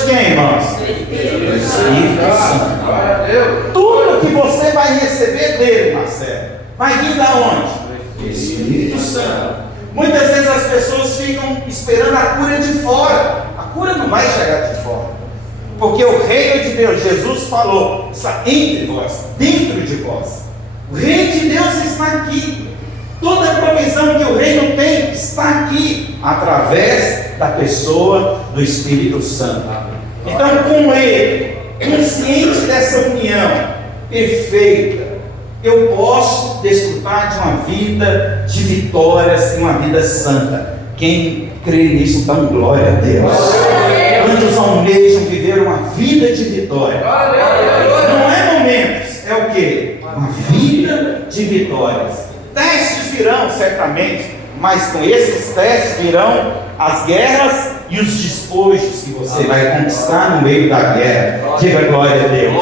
de quem, irmãos? Do Espírito Santo. Tudo que você vai receber dele, Marcelo, vai vir da onde? Do Espírito Santo. Muitas vezes as pessoas ficam esperando a cura de fora. A cura não vai chegar de fora, porque o reino de Deus, Jesus falou, está entre vós, dentro de vós. O reino de Deus está aqui. Toda a provisão que o reino tem está aqui, através da pessoa do Espírito Santo. Então, com ele, consciente dessa união perfeita, eu posso desfrutar de uma vida de vitórias e uma vida santa. Quem crê nisso, dá glória a Deus. Quantos almejam viver uma vida de vitória? Não é momentos, é o quê? Uma vida de vitórias. Testes virão, certamente, mas com esses testes virão as guerras e os despojos que você vai conquistar no meio da guerra. Diga glória a Deus.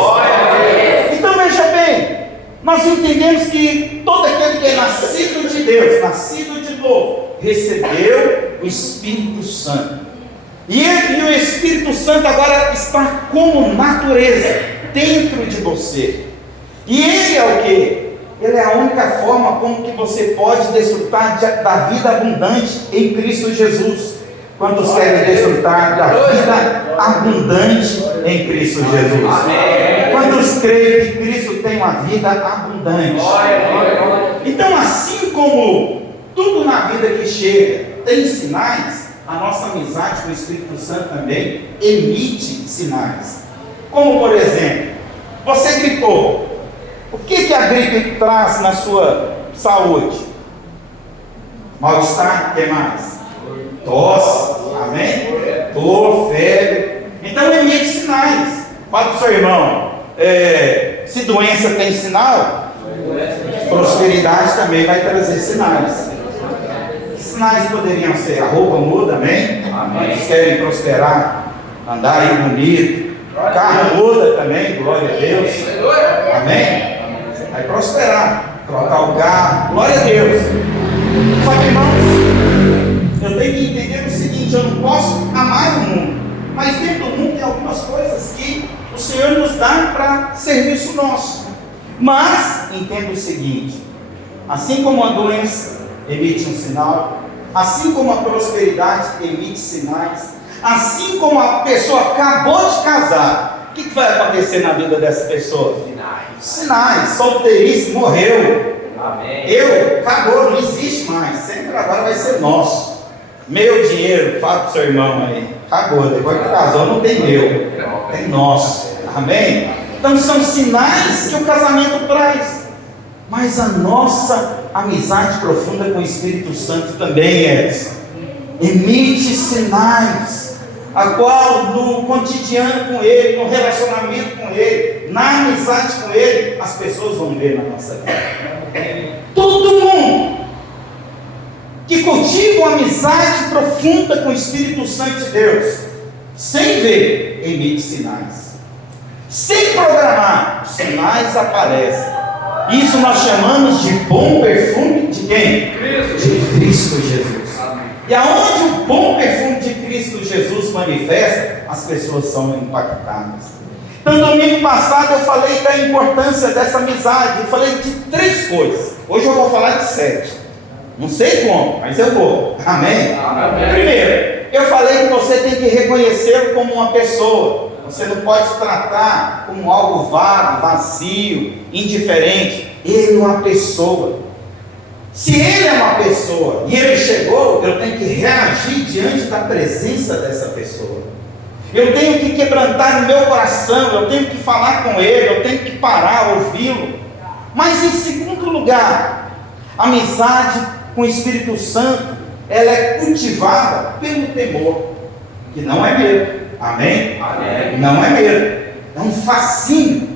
Então veja bem, nós entendemos que todo aquele que é nascido de Deus, nascido de novo, recebeu o Espírito Santo. E o Espírito Santo agora está como natureza dentro de você. E ele é o quê? Ele é a única forma como que você pode desfrutar da vida abundante em Cristo Jesus. Quantos querem desfrutar da vida abundante em Cristo Jesus? Quantos creem que Cristo tem uma vida abundante? Então, assim como tudo na vida que chega tem sinais, a nossa amizade com o Espírito Santo também emite sinais. Como, por exemplo, você gripou. O que a gripe traz na sua saúde? Mal-estar, o que mais? Tosse, amém? Dor, febre. Então emite sinais. Fala para o seu irmão, se doença tem sinal, prosperidade também vai trazer sinais. Que sinais poderiam ser? A roupa muda, amém? Quantos querem prosperar, andar aí bonito? O carro muda também, glória a Deus. Amém? Vai prosperar, trocar o carro, glória a Deus. Só que, irmãos, eu tenho que entender o seguinte: eu não posso amar o mundo, mas dentro do mundo tem algumas coisas que o Senhor nos dá para serviço nosso. Mas entenda o seguinte: assim como a doença emite um sinal, assim como a prosperidade emite sinais, assim como a pessoa acabou de casar, o que vai acontecer na vida dessa pessoa? Sinais, solteirice, morreu. Amém. Acabou, não existe mais. Sempre agora vai ser nosso. Meu dinheiro, fala para o seu irmão aí. Acabou, depois que casou não tem meu, tem nosso. Amém? Então são sinais que o casamento traz. Mas a nossa amizade profunda com o Espírito Santo também, Edson, emite sinais, a qual no cotidiano com Ele, no relacionamento com Ele, na amizade com Ele, as pessoas vão ver na nossa vida. Todo mundo que cultiva uma amizade profunda com o Espírito Santo de Deus, sem ver, emite sinais. Sem programar, os sinais aparecem. Isso nós chamamos de bom perfume de quem? De Cristo Jesus. E aonde o bom perfume de Cristo Jesus manifesta, as pessoas são impactadas. Então, domingo passado eu falei da importância dessa amizade. Eu falei de 3 coisas. Hoje eu vou falar de 7. Não sei como, mas eu vou. Amém? Amém. Primeiro, eu falei que você tem que reconhecê-lo como uma pessoa. Você não pode tratar como algo vago, vazio, indiferente. Ele é uma pessoa. Se ele é uma pessoa e ele chegou, eu tenho que reagir diante da presença dessa pessoa. Eu tenho que quebrantar no meu coração, eu tenho que falar com ele, eu tenho que parar, ouvi-lo. Mas em segundo lugar, a amizade com o Espírito Santo, ela é cultivada pelo temor, que não é medo. Amém? Amém. Não é medo, é um fascínio,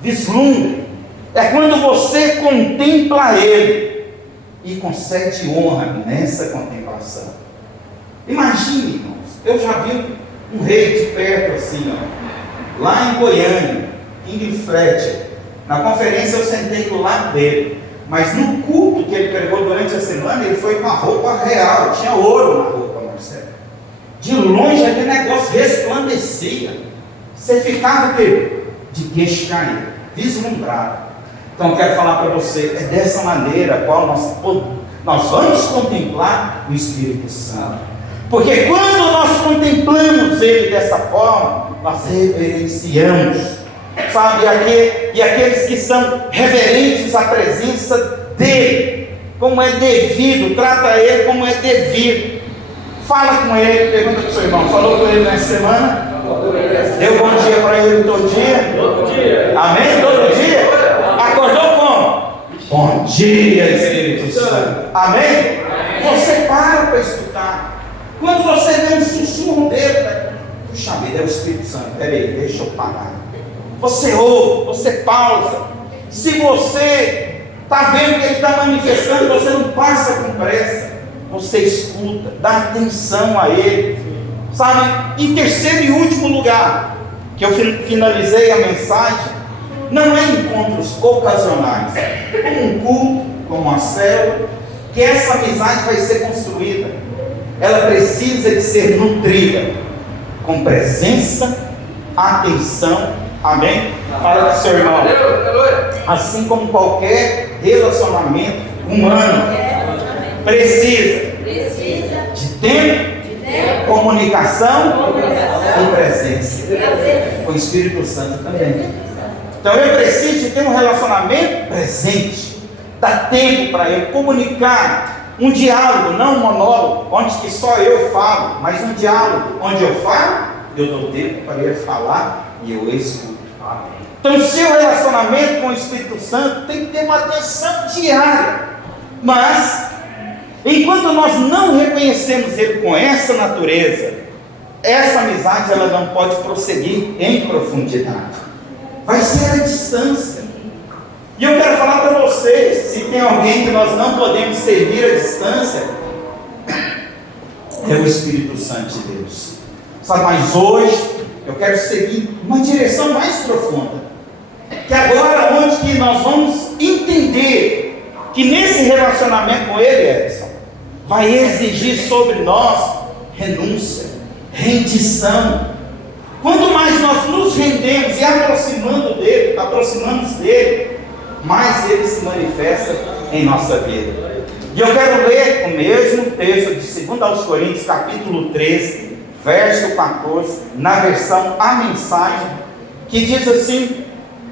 vislumbre. É quando você contempla ele e concede honra nessa contemplação. Imagine, irmãos, eu já vi um rei de perto assim, ó, lá em Goiânia, em Frete. Na conferência eu sentei do lado dele, mas no culto que ele pregou durante a semana, ele foi com a roupa real, tinha ouro na roupa, Marcelo. De longe aquele negócio resplandecia. Você ficava de queixo caído, vislumbrado. Então eu quero falar para você, é dessa maneira a qual nós vamos contemplar o Espírito Santo. Porque quando nós contemplamos Ele dessa forma, nós reverenciamos, sabe? E aqueles que são reverentes à presença dEle, como é devido, trata Ele como é devido. Fala com Ele, pergunta para o seu irmão, falou com Ele nessa semana? Deu bom dia para Ele todo dia? Todo dia. Amém? Todo dia? Acordou como? Bom dia, Espírito Santo. Amém? Você para escutar. Quando você vê um sussurro dele, puxa vida, é o Espírito Santo. Peraí, deixa eu parar. Você ouve, você pausa. Se você está vendo que ele está manifestando, você não passa com pressa. Você escuta, dá atenção a ele. Sabe? Em terceiro e último lugar, que eu finalizei a mensagem, não é encontros ocasionais, como um culto, como uma célula, que essa amizade vai ser construída. Ela precisa de ser nutrida com presença, atenção, amém? Fala com o seu irmão. Assim como qualquer relacionamento humano precisa de tempo, comunicação e presença. Com o Espírito Santo também. Então eu preciso de ter um relacionamento presente, dar tempo para ele comunicar. Um diálogo, não um monólogo, onde que só eu falo, mas um diálogo, onde eu falo, eu dou tempo para ele falar e eu escuto. Então o seu relacionamento com o Espírito Santo tem que ter uma atenção diária. Mas, enquanto nós não reconhecemos ele com essa natureza, essa amizade ela não pode prosseguir em profundidade. Vai ser a distância. E eu quero falar para vocês, se tem alguém que nós não podemos servir à distância, é o Espírito Santo de Deus. Sabe, mas hoje eu quero seguir uma direção mais profunda. Que agora onde que nós vamos entender que nesse relacionamento com Ele, Edson, vai exigir sobre nós renúncia, rendição. Quanto mais nós nos rendemos e aproximamos dele, mais ele se manifesta em nossa vida. E eu quero ler o mesmo texto de 2 aos Coríntios, capítulo 13, verso 14, na versão A Mensagem, que diz assim: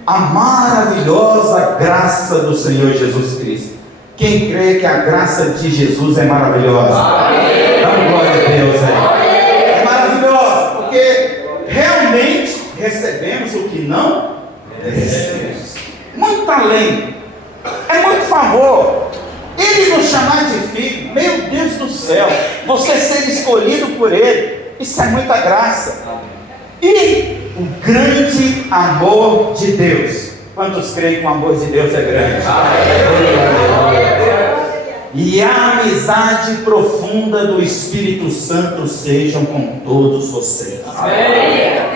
a maravilhosa graça do Senhor Jesus Cristo. Quem crê que a graça de Jesus é maravilhosa? Dá glória a Deus aí. É maravilhosa, porque realmente recebemos o que não merecemos. Muito além, é muito favor. Ele nos chamar de filho, meu Deus do céu, você ser escolhido por Ele, isso é muita graça. E o grande amor de Deus. Quantos creem que o amor de Deus é grande? E a amizade profunda do Espírito Santo sejam com todos vocês.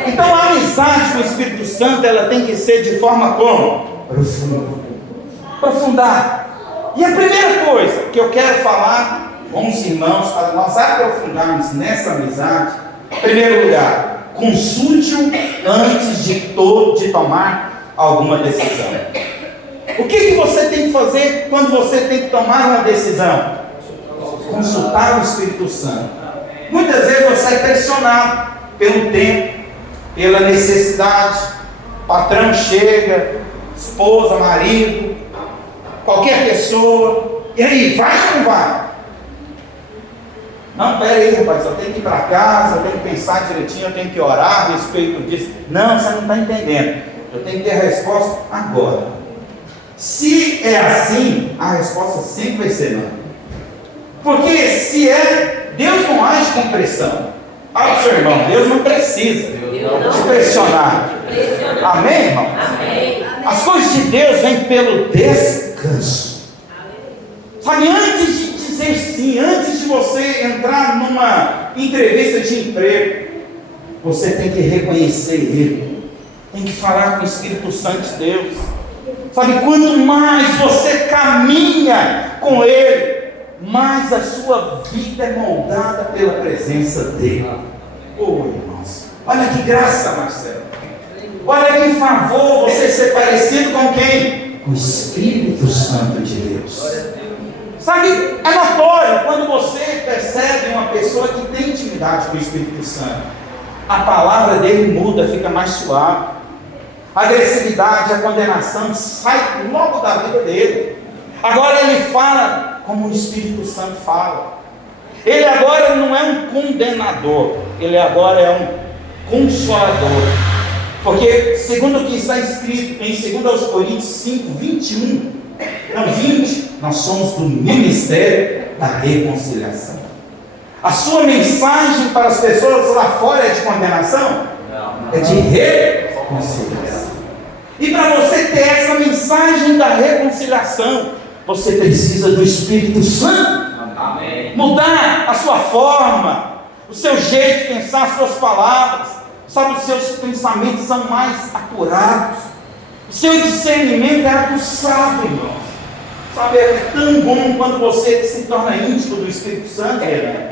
Então a amizade com o Espírito Santo, ela tem que ser de forma como? Profunda. Aprofundar. E a primeira coisa que eu quero falar com os irmãos, para nós aprofundarmos nessa amizade, em primeiro lugar, consulte-o antes de tomar alguma decisão. O que você tem que fazer quando você tem que tomar uma decisão? Consultar o Espírito Santo. Muitas vezes você é pressionado pelo tempo, pela necessidade. O patrão chega, esposa, marido, qualquer pessoa, e aí, vai ou não vai? Não, pera aí, rapaz, eu tenho que ir para casa, eu tenho que pensar direitinho, eu tenho que orar a respeito disso. Não, você não está entendendo. Eu tenho que ter a resposta agora. Se é assim, a resposta sempre vai ser não. Porque se é, Deus não age com pressão. Olha, seu irmão, Deus não precisa te pressionar. Amém, irmão? Amém. As coisas de Deus vêm pelo descanso. Sabe, antes de dizer sim, antes de você entrar numa entrevista de emprego, você tem que reconhecer Ele. Tem que falar com o Espírito Santo de Deus. Sabe, quanto mais você caminha com Ele, mais mas a sua vida é moldada pela presença dele. Oh, irmãos, olha que graça, Marcelo. Olha que favor você ser parecido com quem? Com o Espírito Santo de Deus. Sabe, é notório quando você percebe uma pessoa que tem intimidade com o Espírito Santo. A palavra dele muda, fica mais suave. A agressividade, a condenação sai logo da vida dele. Agora ele fala como o Espírito Santo fala. Ele agora não é um condenador, ele agora é um consolador. Porque, segundo o que está escrito em 2 Coríntios 5, 20, nós somos do ministério da reconciliação. A sua mensagem para as pessoas lá fora é de condenação? É de reconciliação. E para você ter essa mensagem da reconciliação, você precisa do Espírito Santo. Amém. Mudar a sua forma, o seu jeito de pensar, as suas palavras. Sabe, os seus pensamentos são mais apurados. O seu discernimento é aguçado, irmãos. Sabe, é tão bom quando você se torna íntimo do Espírito Santo, né?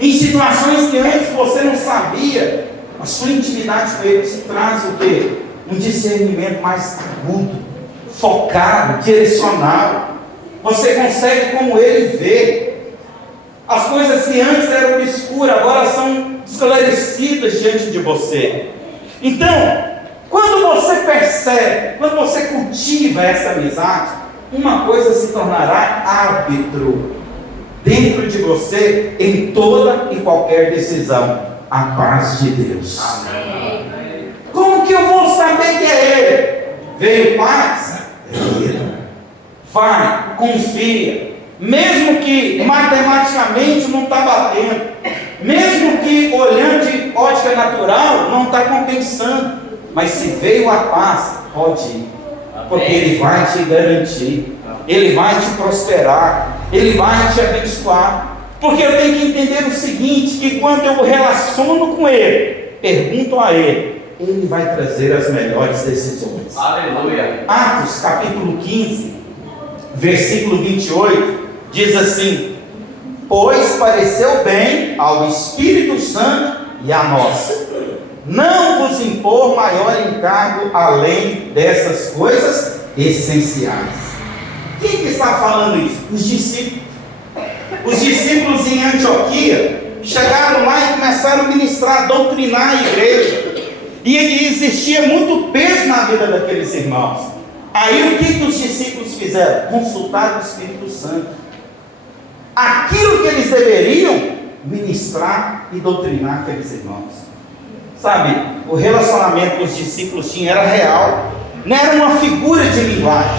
Em situações que antes você não sabia, a sua intimidade com Ele te traz o quê? Um discernimento mais agudo, focado, direcional. Você consegue, como Ele, ver. As coisas que antes eram obscuras, agora são esclarecidas diante de você. Então, quando você percebe, quando você cultiva essa amizade, uma coisa se tornará árbitro dentro de você em toda e qualquer decisão: a paz de Deus. Amém. Como que eu vou saber que é Ele? Veio paz? É Ele. Vai, confia. Mesmo que matematicamente não está batendo, mesmo que olhando de ótica natural não está compensando, mas se veio a paz, pode ir, porque Ele vai te garantir, Ele vai te prosperar, Ele vai te abençoar. Porque eu tenho que entender o seguinte, que quando eu relaciono com Ele, pergunto a Ele, Ele vai trazer as melhores decisões. Aleluia. Atos capítulo 15, versículo 28, diz assim: pois pareceu bem ao Espírito Santo e a nós não vos impor maior encargo além dessas coisas essenciais. Quem que está falando isso? Os discípulos. Os discípulos em Antioquia chegaram lá e começaram a ministrar, doutrinar a igreja. E existia muito peso na vida daqueles irmãos. Aí o que os discípulos fizeram? Consultaram o Espírito Santo. Aquilo que eles deveriam ministrar e doutrinar aqueles irmãos. Sabe, o relacionamento que os discípulos tinham era real, não era uma figura de linguagem.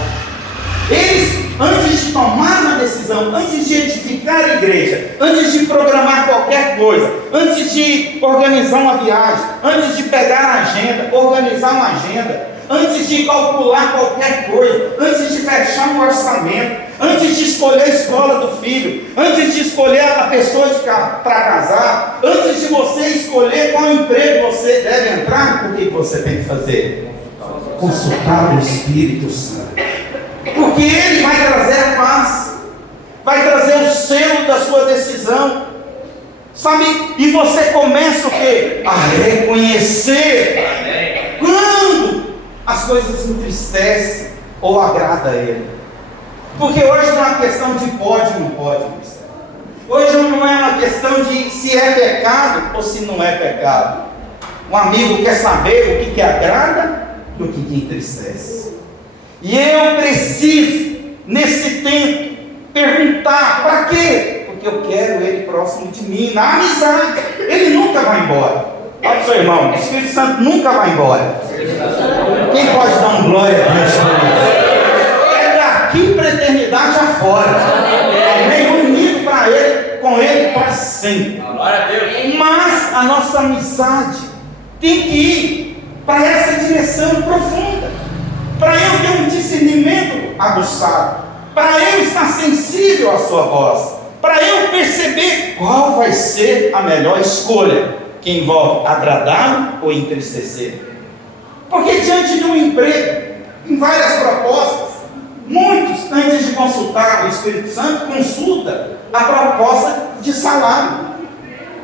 Eles, antes de tomar uma decisão, antes de edificar a igreja, antes de programar qualquer coisa, antes de organizar uma viagem, antes de pegar a agenda, organizar uma agenda, antes de calcular qualquer coisa, antes de fechar um orçamento, antes de escolher a escola do filho, antes de escolher a pessoa para casar, antes de você escolher qual emprego você deve entrar, o que você tem que fazer? Consultar o Espírito Santo. Porque Ele vai trazer a paz, vai trazer o selo da sua decisão, sabe? E você começa o quê? A reconhecer quando as coisas entristecem ou agradam a Ele. Porque hoje não é uma questão de pode ou não pode, hoje não é uma questão de se é pecado ou se não é pecado. Um amigo quer saber o que agrada e o que entristece. E eu preciso, nesse tempo, perguntar: para quê? Porque eu quero Ele próximo de mim, na amizade. Ele nunca vai embora. Olha o seu irmão, o Espírito Santo nunca vai embora. Quem pode dar um glória a Deus por isso? É daqui para a eternidade afora. Amém? Unido para Ele, com Ele para sempre. Mas a nossa amizade tem que ir para essa direção profunda. Para eu ter um discernimento aguçado, para eu estar sensível à sua voz, para eu perceber qual vai ser a melhor escolha, que envolve agradá-lo ou entristecer. Porque diante de um emprego, em várias propostas, Muitos, antes de consultar o Espírito Santo, consulta a proposta de salário.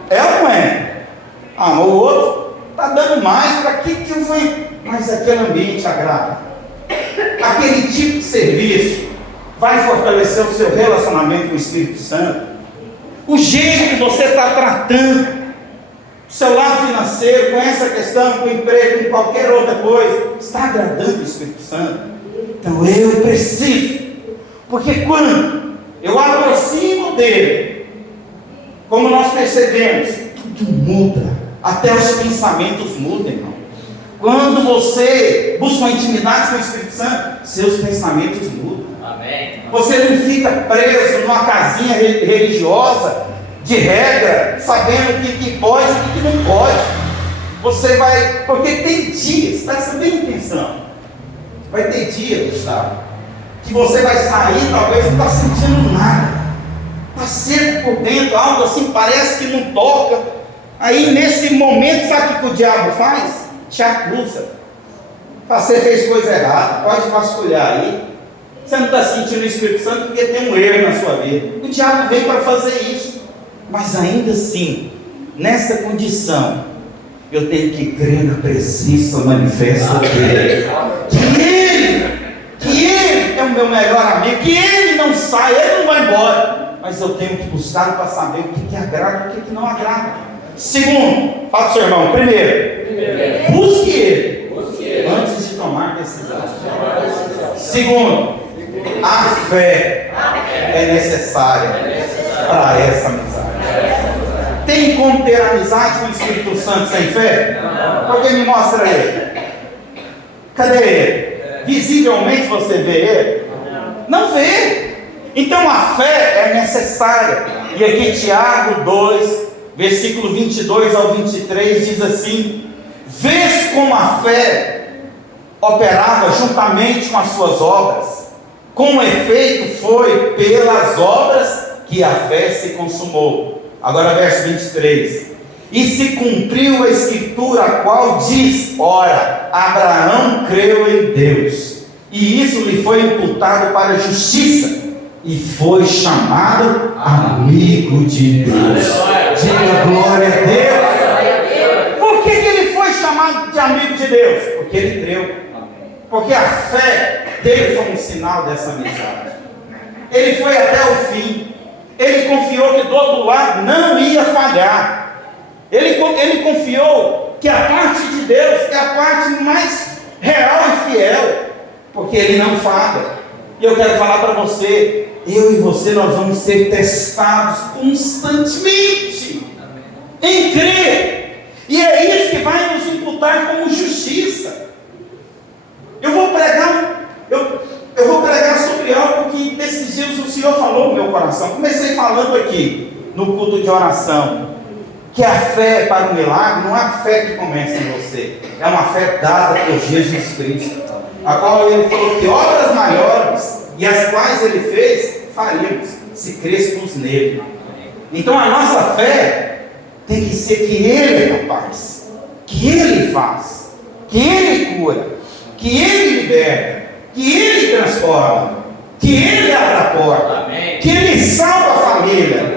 É ou não é? Ah, o outro está dando mais, para que eu vou? Mas aquele ambiente agrada. Aquele tipo de serviço vai fortalecer o seu relacionamento com o Espírito Santo. O jeito que você está tratando o seu lado financeiro, com essa questão, com o emprego, com qualquer outra coisa, está agradando o Espírito Santo. Então eu preciso, porque quando eu aproximo dele, como nós percebemos, tudo muda, até os pensamentos mudam, irmão. Quando você busca uma intimidade com o Espírito Santo, seus pensamentos mudam. Amém. Você não fica preso numa casinha religiosa, de regra, sabendo o que pode e o que não pode. Você vai, porque tem dias, presta bem atenção, vai ter dias, Gustavo, que você vai sair, talvez não está sentindo nada, está seco por dentro, algo assim, parece que não toca. Aí nesse momento, sabe o que o diabo faz? Te acusa. Você fez coisa errada, pode vasculhar aí. Você não está sentindo o Espírito Santo porque tem um erro na sua vida. O diabo vem para fazer isso. Mas ainda assim, nessa condição, eu tenho que crer na presença manifesta dele. Que ele é o meu melhor amigo, que ele não sai, ele não vai embora. Mas eu tenho que buscar para saber o que agrada e o que não agrada. Segundo, fala para o seu irmão, primeiro, busque ele antes de tomar decisão. Segundo, a fé é necessária para essa amizade. Tem como ter amizade com o Espírito Santo sem fé? Alguém me mostra ele. Cadê ele? Visivelmente você vê ele? Não vê. Então a fé é necessária. E aqui Tiago 2, versículo 22 ao 23 diz assim: vês como a fé operava juntamente com as suas obras, com efeito foi pelas obras que a fé se consumou. Agora verso 23: e se cumpriu a escritura, a qual diz: ora, Abraão creu em Deus, e isso lhe foi imputado para a justiça, e foi chamado amigo de Deus. Diga glória a Deus. Por que ele foi chamado de amigo de Deus? Porque ele creu. Porque a fé dele foi um sinal dessa amizade. Ele foi até o fim. Ele confiou que do outro lado não ia falhar. Ele confiou que a parte de Deus é a parte mais real e fiel, porque ele não falha. E eu quero falar para você, eu e você, nós vamos ser testados constantemente em crer. E é isso que vai nos imputar como justiça. Eu vou pregar sobre algo que nesses dias o Senhor falou no meu coração. Comecei falando aqui no culto de oração, que a fé para o milagre não é a fé que começa em você, é uma fé dada por Jesus Cristo, a qual ele falou que obras maiores e as quais ele fez, faríamos se crêssemos nele. Então a nossa fé tem que ser que ele é capaz, que ele faz, que ele cura, que ele liberta, que ele transforma, que ele abre a porta, que ele salva a família,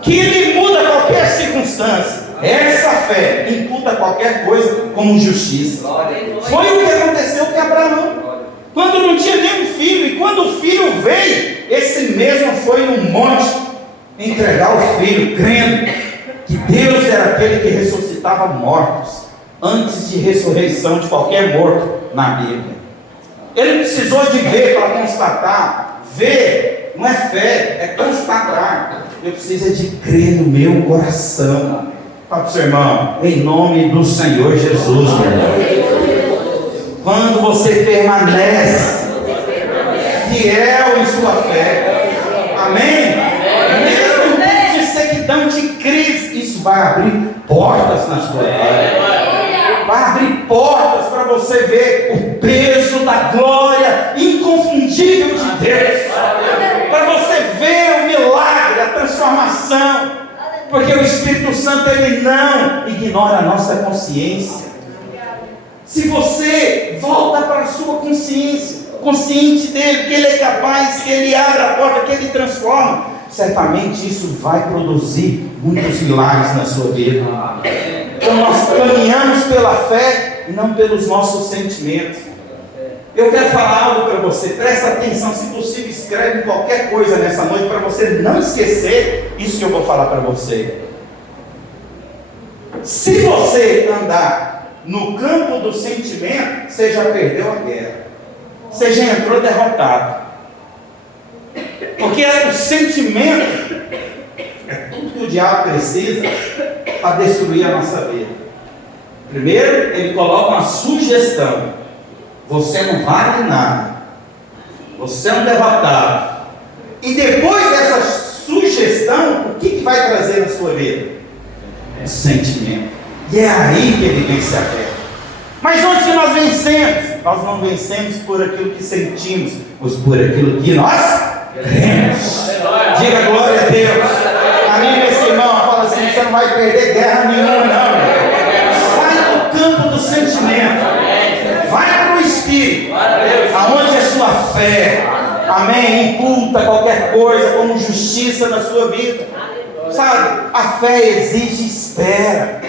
que ele muda qualquer circunstância. Essa fé imputa qualquer coisa como justiça. Foi o que aconteceu com Abraão, quando não tinha nenhum filho, e quando o filho veio, esse mesmo foi no monte entregar o filho, crendo que Deus era aquele que ressuscitava mortos, antes de ressurreição de qualquer morto na Bíblia. Ele precisou de ver para constatar. Ver não é fé, é constatar. Eu preciso de crer no meu coração. Fala para o seu irmão, em nome do Senhor Jesus, meu irmão. Quando você permanece fiel em sua fé, amém? Mesmo em tempo de sequidão, de crise, isso vai abrir portas na sua vida. Vai abrir portas para você ver o peso da glória inconfundível de Deus, para você ver o milagre, a transformação, porque o Espírito Santo ele não ignora a nossa consciência. Se você volta para a sua consciência, consciente dele, que ele é capaz, que ele abre a porta, que ele transforma, certamente isso vai produzir muitos milagres na sua vida. Então nós caminhamos pela fé e não pelos nossos sentimentos. Eu quero falar algo para você, presta atenção, se possível escreve qualquer coisa nessa noite para você não esquecer isso que eu vou falar para você. Se você andar no campo do sentimento, você já perdeu a guerra, você já entrou derrotado, porque o sentimento é tudo que o diabo precisa para destruir a nossa vida. Primeiro, ele coloca uma sugestão: você não vale nada, você é um derrotado. E depois dessa sugestão, o que vai trazer na sua vida? O sentimento. E é aí que ele vence a guerra. Mas onde nós vencemos? Nós não vencemos por aquilo que sentimos, mas por aquilo que nós cremos. Diga glória a Deus. Anime esse irmão, fala assim: você não vai perder guerra nenhuma, não. Sai do campo do sentimento, vai para o Espírito, aonde é sua fé, amém, imputa qualquer coisa como justiça na sua vida, sabe? A fé exige espera,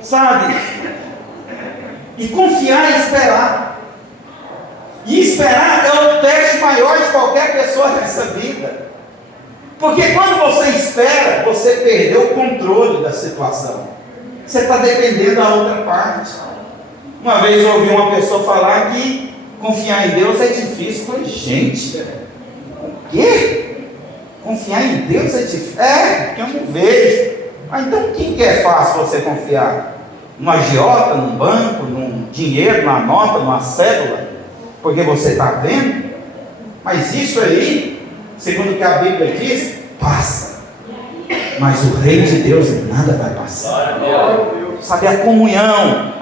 sabe? E confiar e esperar. E esperar é o teste maior de qualquer pessoa nessa vida, porque quando você espera, você perdeu o controle da situação, você está dependendo da outra parte. Uma vez eu ouvi uma pessoa falar que confiar em Deus é difícil. Eu falei: gente, o quê? Confiar em Deus é difícil? É, porque eu não vejo. Ah, então quem que é fácil você confiar? Num agiota, num banco, num dinheiro, numa nota, numa cédula? Porque você está vendo? Mas isso aí, segundo o que a Bíblia diz, passa. Mas o reino de Deus nada vai passar. Sabe, a comunhão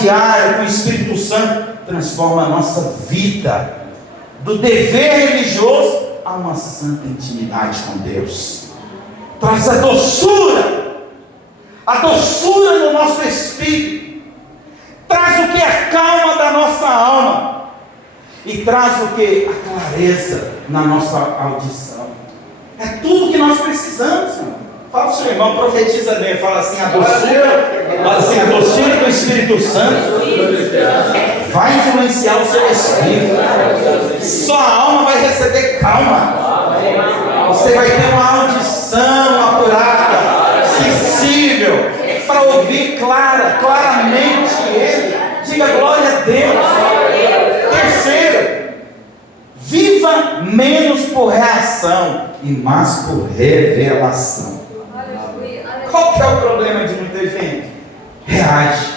diária com o Espírito Santo transforma a nossa vida do dever religioso a uma santa intimidade com Deus. Traz a doçura no nosso espírito, traz o que é a calma da nossa alma e traz o que? A clareza na nossa audição. É tudo que nós precisamos, irmão. Fala para o seu irmão, profetiza bem, fala assim: a doçura do Espírito Santo vai influenciar o seu espírito, sua alma vai receber calma, você vai ter uma audição apurada, sensível, para ouvir claramente Ele. Diga glória a Deus. Terceiro, viva menos por reação e mais por revelação. Qual que é o problema de muita gente? Reage.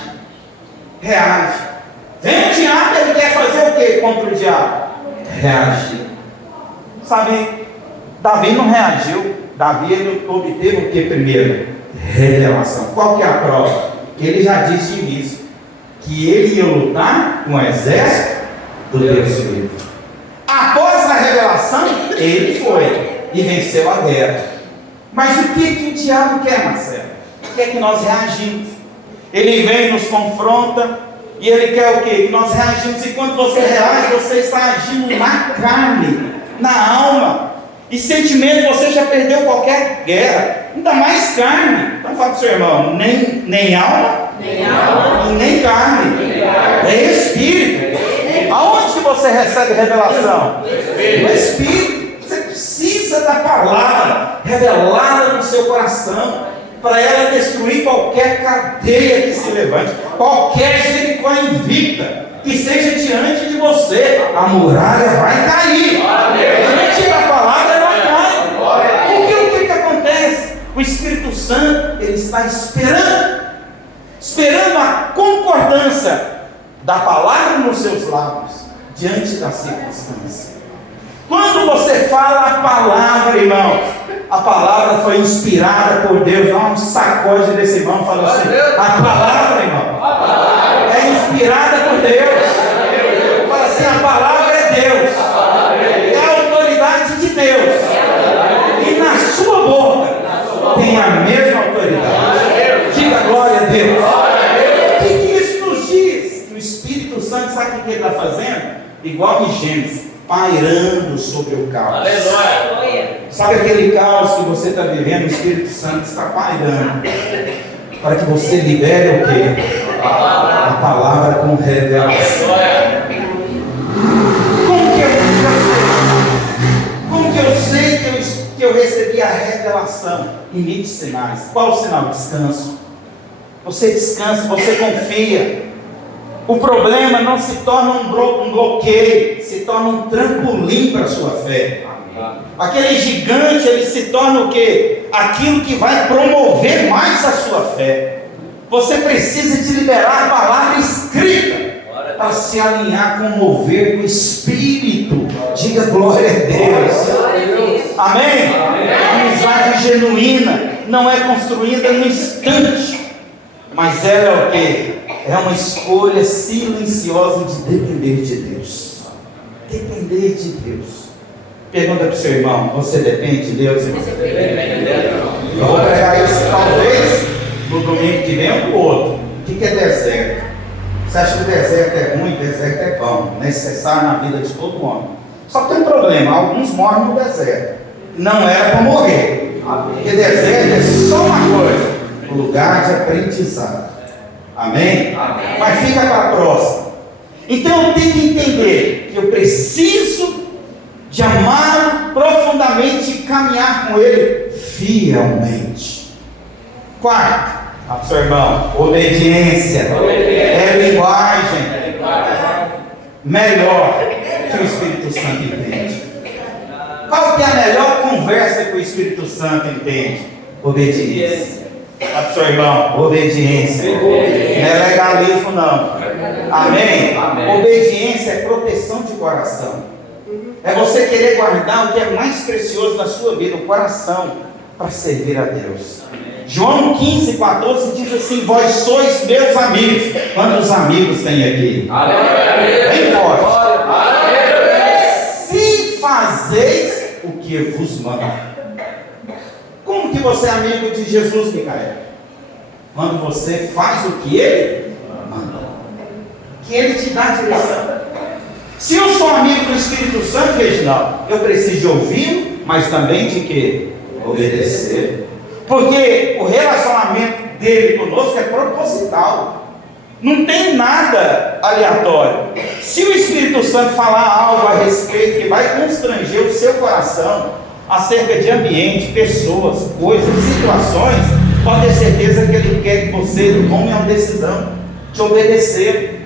Vem o diabo, ele quer fazer o que contra o diabo? Reagir. Sabe, Davi não reagiu. Davi, ele obteve o que primeiro? Revelação. Qual que é a prova? Ele já disse de início que ele ia lutar com o exército do Deus vivo. Após a revelação, ele foi e venceu a guerra. Mas o que o diabo quer, Marcelo? Quer que nós reagimos. Ele vem, nos confronta, e ele quer o quê? Que nós reagimos. E quando você reage, você está agindo na carne, na alma. E sentimento, você já perdeu qualquer guerra, ainda mais carne. Então fala para o seu irmão: nem alma, e nem carne, é espírito. Aonde que você recebe revelação? No Espírito. Você precisa da palavra revelada no seu coração, para ela destruir qualquer cadeia que se levante, qualquer Jericó invicta que seja diante de você. A muralha vai cair. Diante da palavra ela cai. Porque o que acontece? O Espírito Santo, ele está esperando a concordância da palavra nos seus lábios diante das circunstâncias. Quando você fala a palavra, irmãos, a palavra foi inspirada por Deus. Dá um sacode desse irmão, fala assim: a palavra, irmão, é inspirada por Deus. Fala assim: a palavra é Deus, é a autoridade de Deus, e na sua boca tem a mesma autoridade. Diga glória a Deus. O que isso nos diz? Que o Espírito Santo, sabe o que ele está fazendo? igual em Gênesis, pairando sobre o caos. Aleluia. Sabe aquele caos que você está vivendo? O Espírito Santo está pairando para que você libere o quê? A palavra com revelação. Como que eu sei que eu recebi a revelação? Imite sinais. Qual o sinal? Descanso. Você descansa, você confia. O problema não se torna um bloqueio, se torna um trampolim para a sua fé. Aquele gigante, ele se torna o quê? Aquilo que vai promover mais a sua fé. Você precisa de liberar a palavra escrita para se alinhar com o mover do Espírito. Diga glória a Deus. Amém? A amizade genuína não é construída no instante, mas ela é o quê? É uma escolha silenciosa de depender de Deus. Depender de Deus. Pergunta para o seu irmão: você depende de Deus, irmão? Eu vou pregar isso talvez no domingo que vem ou no outro. O que é deserto? Você acha que o deserto é ruim? O deserto é bom, necessário na vida de todo homem. Só que tem um problema: alguns morrem no deserto. Não era para morrer. Porque deserto é só uma coisa: um lugar de aprendizado. Amém? Mas fica para a próxima. Então eu tenho que entender que eu preciso de amar profundamente e caminhar com Ele fielmente. Quarto, para o seu irmão, obediência. É linguagem melhor que o Espírito Santo entende. Qual que é a melhor conversa que o Espírito Santo entende? Obediência. Para o seu irmão, obediência. Não é legalismo não. Amém? Obediência é proteção de coração. É você querer guardar o que é mais precioso da sua vida, o coração, para servir a Deus. João 15:14 diz assim: vós sois meus amigos. Quantos amigos tem aqui? Bem forte. Se fazeis o que eu vos mando. Como que você é amigo de Jesus, Micael? Quando você faz o que Ele manda, que Ele te dá a direção. Se eu sou amigo do Espírito Santo, Reginaldo, eu preciso de ouvi-lo, mas também de quê? Obedecer. Porque o relacionamento dele conosco é proposital. Não tem nada aleatório. Se o Espírito Santo falar algo a respeito que vai constranger o seu coração acerca de ambiente, pessoas, coisas, situações, pode ter certeza que Ele quer que você tome uma decisão de obedecer,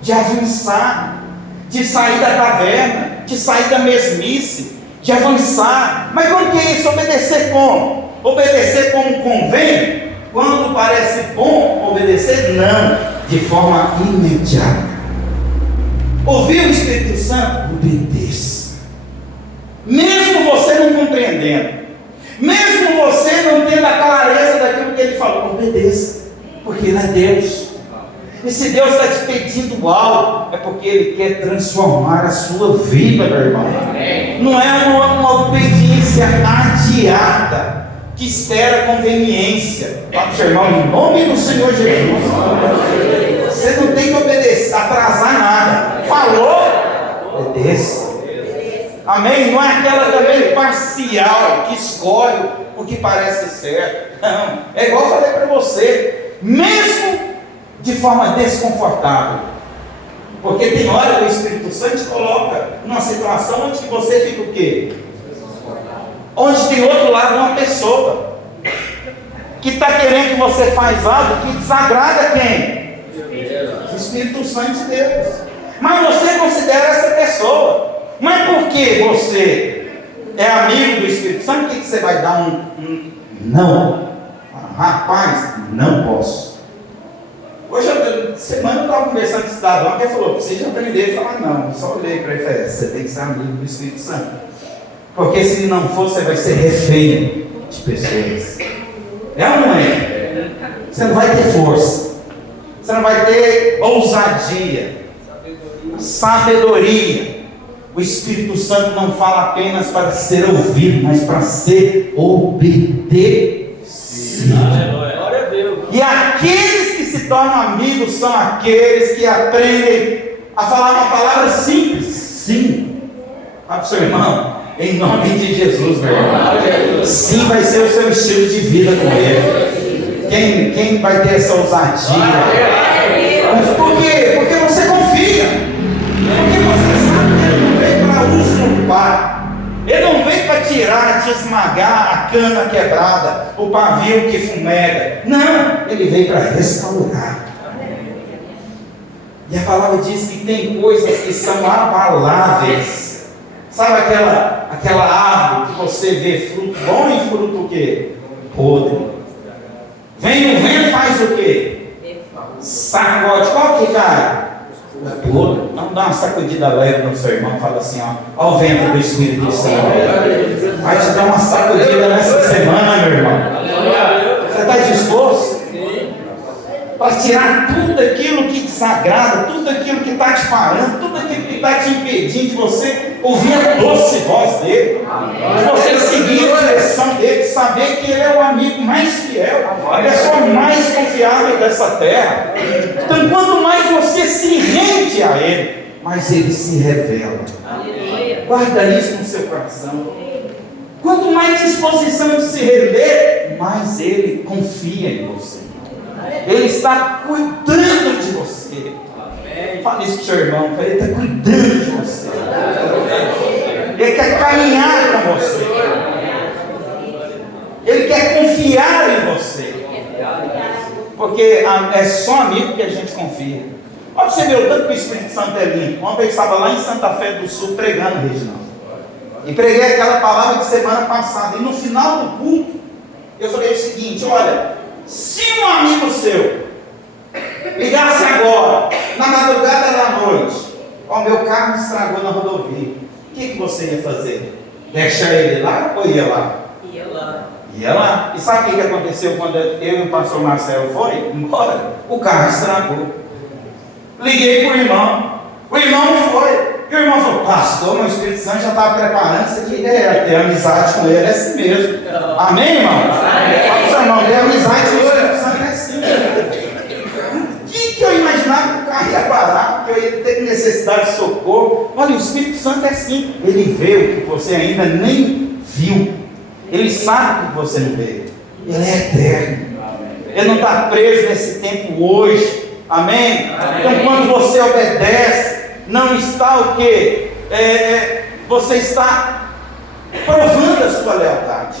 de avançar, de sair da caverna, de sair da mesmice, de avançar. Mas como que é isso? Obedecer como? Obedecer como convém? Quando parece bom obedecer? Não, de forma imediata. Ouviu o Espírito Santo? Obedeça. Mesmo você não compreendendo, mesmo você não tendo a clareza daquilo que Ele falou, obedeça, porque Ele é Deus. E se Deus está te pedindo algo, é porque Ele quer transformar a sua vida, meu irmão. Não é uma obediência adiada, que espera conveniência. Fala para o seu irmão, em nome do Senhor Jesus. Você não tem que obedecer, atrasar nada. Falou, obedeça. Amém? Não é aquela também parcial, que escolhe o que parece certo. Não, é igual eu falei para você, mesmo de forma desconfortável, porque tem hora que o Espírito Santo te coloca numa situação onde você fica o quê? Onde tem outro lado uma pessoa que está querendo que você faz algo que desagrada quem? O Espírito Santo de Deus. Mas você considera essa pessoa. Mas porque você é amigo do Espírito Santo, o que você vai dar um não? Rapaz, não posso. Hoje, semana eu estava conversando com o cidadão que falou: precisa aprender a falar não. Eu só olhei para ele e falei: você tem que ser amigo do Espírito Santo. Porque se não for, você vai ser refém de pessoas. É ou não é? Você não vai ter força. Você não vai ter ousadia, sabedoria. O Espírito Santo não fala apenas para ser ouvido, mas para ser obedecido. Glória a Deus. E aqueles que se tornam amigos são aqueles que aprendem a falar uma palavra simples. Sim. Fala para o seu irmão, em nome de Jesus, meu irmão. Sim, vai ser o seu estilo de vida com Ele. Quem vai ter essa ousadia? Mas por quê? Porque você confia. Porque você sabe que Ele não veio para usurpar. Ele não veio para tirar, te esmagar a cana quebrada, o pavio que fumega. Não, Ele veio para restaurar. E a palavra diz que tem coisas que são abaláveis. Sabe aquela árvore que você vê fruto bom e fruto o quê? Podre. Vem o vento, faz o quê? Sacode. Qual que cai? Podre. Então dá uma sacudida leve no seu irmão e fala assim, ó o vento do Espírito Santo. Vai te dar uma sacudida nessa semana, meu irmão. Você está disposto? Para tirar tudo aquilo que desagrada, tudo aquilo que está te parando, tudo aquilo que está te impedindo de você ouvir a doce voz dele, de você seguir a direção dele, saber que ele é o amigo mais fiel, a pessoa mais confiável dessa terra. Então, quanto mais você se rende a ele, mais ele se revela. Guarda isso no seu coração. Quanto mais disposição de se render, mais ele confia em você. Ele está cuidando de você. Fala isso para o seu irmão. Ele está cuidando de você. Ele quer caminhar com você. Ele quer confiar em você. Porque é só amigo que a gente confia. Olha, você ver o tanto que o Espírito Santo é lindo. Ontem eu estava lá em Santa Fé do Sul pregando, Reginaldo. E preguei aquela palavra de semana passada. E no final do culto, eu falei o seguinte: olha, se um amigo seu ligasse agora, na madrugada da noite, ó, meu carro estragou na rodovia, o que você ia fazer? Deixar ele lá ou ia lá? Ia lá. Ia lá. E sabe o que aconteceu quando eu e o pastor Marcelo foi embora? O carro estragou. Liguei para o irmão foi. E o irmão falou: pastor, meu Espírito Santo já estava preparando isso aqui, ter amizade com ele é assim mesmo. Amém, irmão? Fala pro seu irmão, ter amizade com o Espírito Santo é assim. O que eu imaginava que o carro ia parar, que eu ia ter necessidade de socorro? Olha, o Espírito Santo é assim. Ele vê o que você ainda nem viu. Ele sabe o que você não vê. Ele é eterno. Ele não está preso nesse tempo hoje. Amém? Então, quando você obedece, não está o quê? Você está provando a sua lealdade.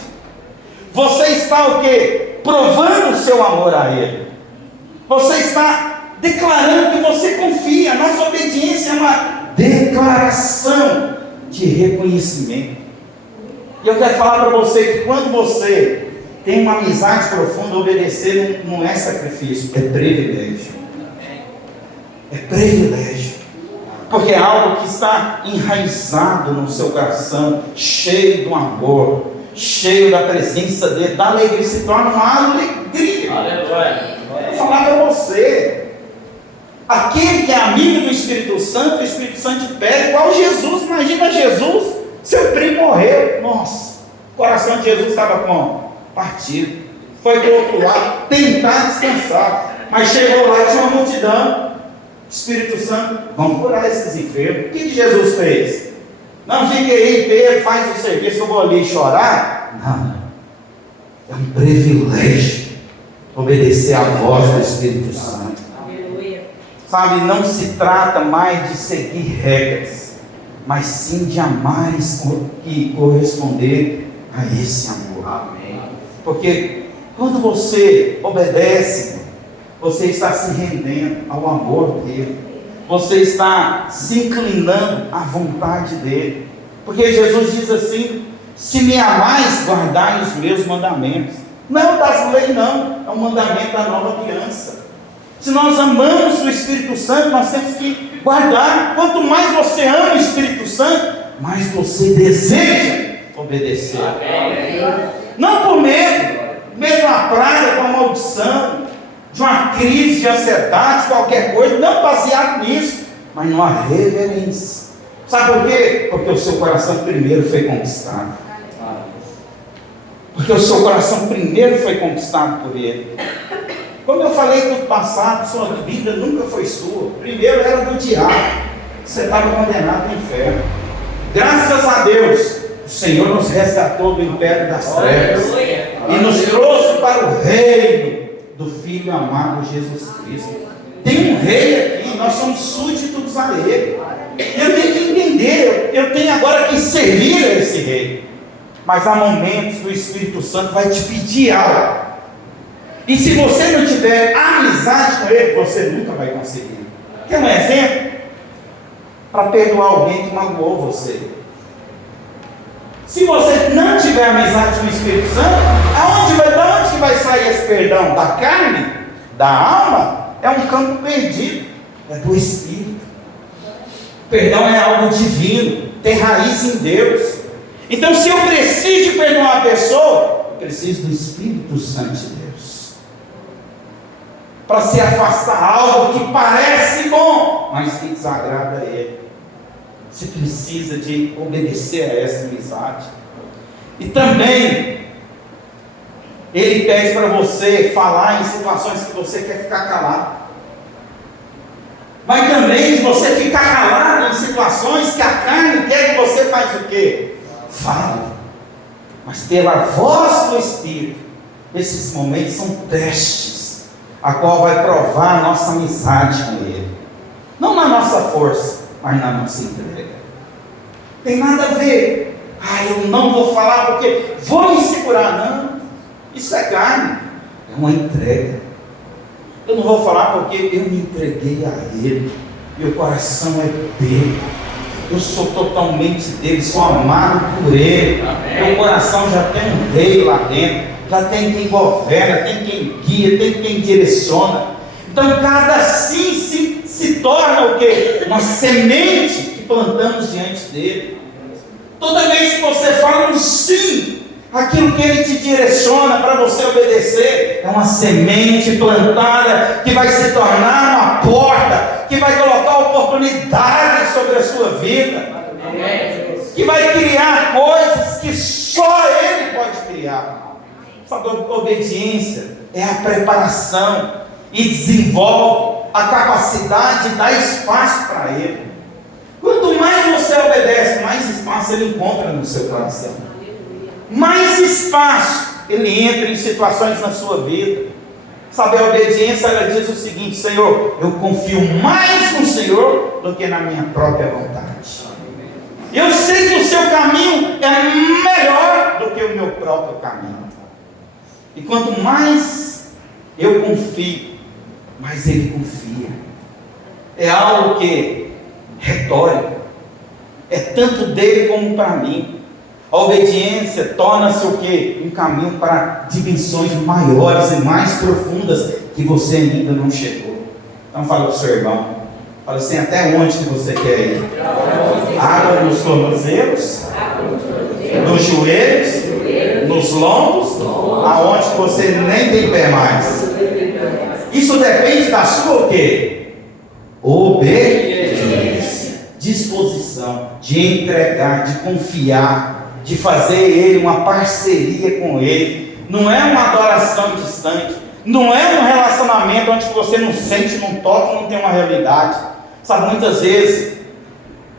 Você está o quê? Provando o seu amor a Ele. Você está declarando que você confia. Nossa obediência é uma declaração de reconhecimento. E eu quero falar para você que quando você tem uma amizade profunda, obedecer não é sacrifício, é privilégio. É privilégio. Porque é algo que está enraizado no seu coração, cheio do amor, cheio da presença dele, da alegria, se torna uma alegria. Aleluia. Vou falar para você, aquele que é amigo do Espírito Santo, o Espírito Santo te pede, igual Jesus. Imagina Jesus, seu primo morreu, nossa, o coração de Jesus estava como? Partido, foi para o outro lado, tentar descansar, mas chegou lá, tinha uma multidão. Espírito Santo, vamos curar esses enfermos. O que Jesus fez? Não fique aí, Pedro, faz o serviço, eu vou ali chorar. Não, é um privilégio obedecer à voz do Espírito Santo. Aleluia. Sabe, não se trata mais de seguir regras, mas sim de amar e corresponder a esse amor. Amém. Porque quando você obedece, você está se rendendo ao amor dele. Você está se inclinando à vontade dele. Porque Jesus diz assim: se me amais, guardai os meus mandamentos. Não é o das leis, não. É o mandamento da nova aliança. Se nós amamos o Espírito Santo, nós temos que guardar. Quanto mais você ama o Espírito Santo, mais você deseja obedecer. Não por medo de uma praga, de uma maldição, de uma crise de ansiedade, qualquer coisa, não baseado nisso, mas numa reverência. Sabe por quê? Porque o seu coração primeiro foi conquistado. Porque o seu coração primeiro foi conquistado por Ele. Como eu falei no passado, sua vida nunca foi sua. Primeiro era do diabo. você estava condenado ao inferno. Graças a Deus, o Senhor nos resgatou do império das trevas e nos trouxe para o reino do Filho amado Jesus Cristo. Tem um rei aqui, nós somos súditos a ele. Eu tenho que entender, eu tenho agora que servir a esse rei. Mas há momentos que o Espírito Santo vai te pedir algo. E se você não tiver amizade com ele, você nunca vai conseguir. Quer um exemplo? Para perdoar alguém que magoou você. Se você não tiver amizade com o Espírito Santo, de onde vai sair esse perdão? Da carne? Da alma? É um campo perdido. É do Espírito. Perdão é algo divino, tem raiz em Deus. Então, se eu preciso de perdoar a pessoa, eu preciso do Espírito Santo de Deus. Para se afastar algo que parece bom, mas que desagrada a Ele. Você precisa de obedecer a essa amizade. E também, Ele pede para você falar em situações que você quer ficar calado. Mas também de você ficar calado em situações que a carne quer que você faça o quê? Fale. Mas pela voz do Espírito, esses momentos são testes, a qual vai provar a nossa amizade com Ele. Não na nossa força, mas na nossa entrega. Tem nada a ver. Eu não vou falar porque vou me segurar. Não, isso é carne, é uma entrega. Eu não vou falar porque eu me entreguei a Ele, meu coração é dele, eu sou totalmente dele, sou amado por Ele. Amém. Meu coração já tem um rei lá dentro, já tem quem governa, tem quem guia, tem quem direciona. Então cada sim se torna o quê? Uma semente que plantamos diante dele. Toda vez que você fala um sim, aquilo que Ele te direciona para você obedecer, é uma semente plantada que vai se tornar uma porta, que vai colocar oportunidades sobre a sua vida, que vai criar coisas que só Ele pode criar. Sabe, obediência é a preparação e desenvolve a capacidade de dar espaço para Ele. Quanto mais você obedece, mais espaço Ele encontra no seu coração. Mais espaço Ele entra em situações na sua vida. Sabe, a obediência, ela diz o seguinte: Senhor, eu confio mais no Senhor do que na minha própria vontade. Eu sei que o seu caminho é melhor do que o meu próprio caminho. E quanto mais eu confio, mais Ele confia. É algo que retórico, é tanto dele como para mim. A obediência torna-se o quê? Um caminho para dimensões maiores e mais profundas que você ainda não chegou. Então fala para o seu irmão, fala assim: até onde que você quer ir? Água nos tornozelos, nos joelhos, nos lombos, aonde você nem tem pé mais. Isso depende da sua o quê? Obediência, disposição de entregar, de confiar, de fazer Ele uma parceria com Ele. Não é uma adoração distante, não é um relacionamento onde você não sente, não toca, não tem uma realidade. Sabe, muitas vezes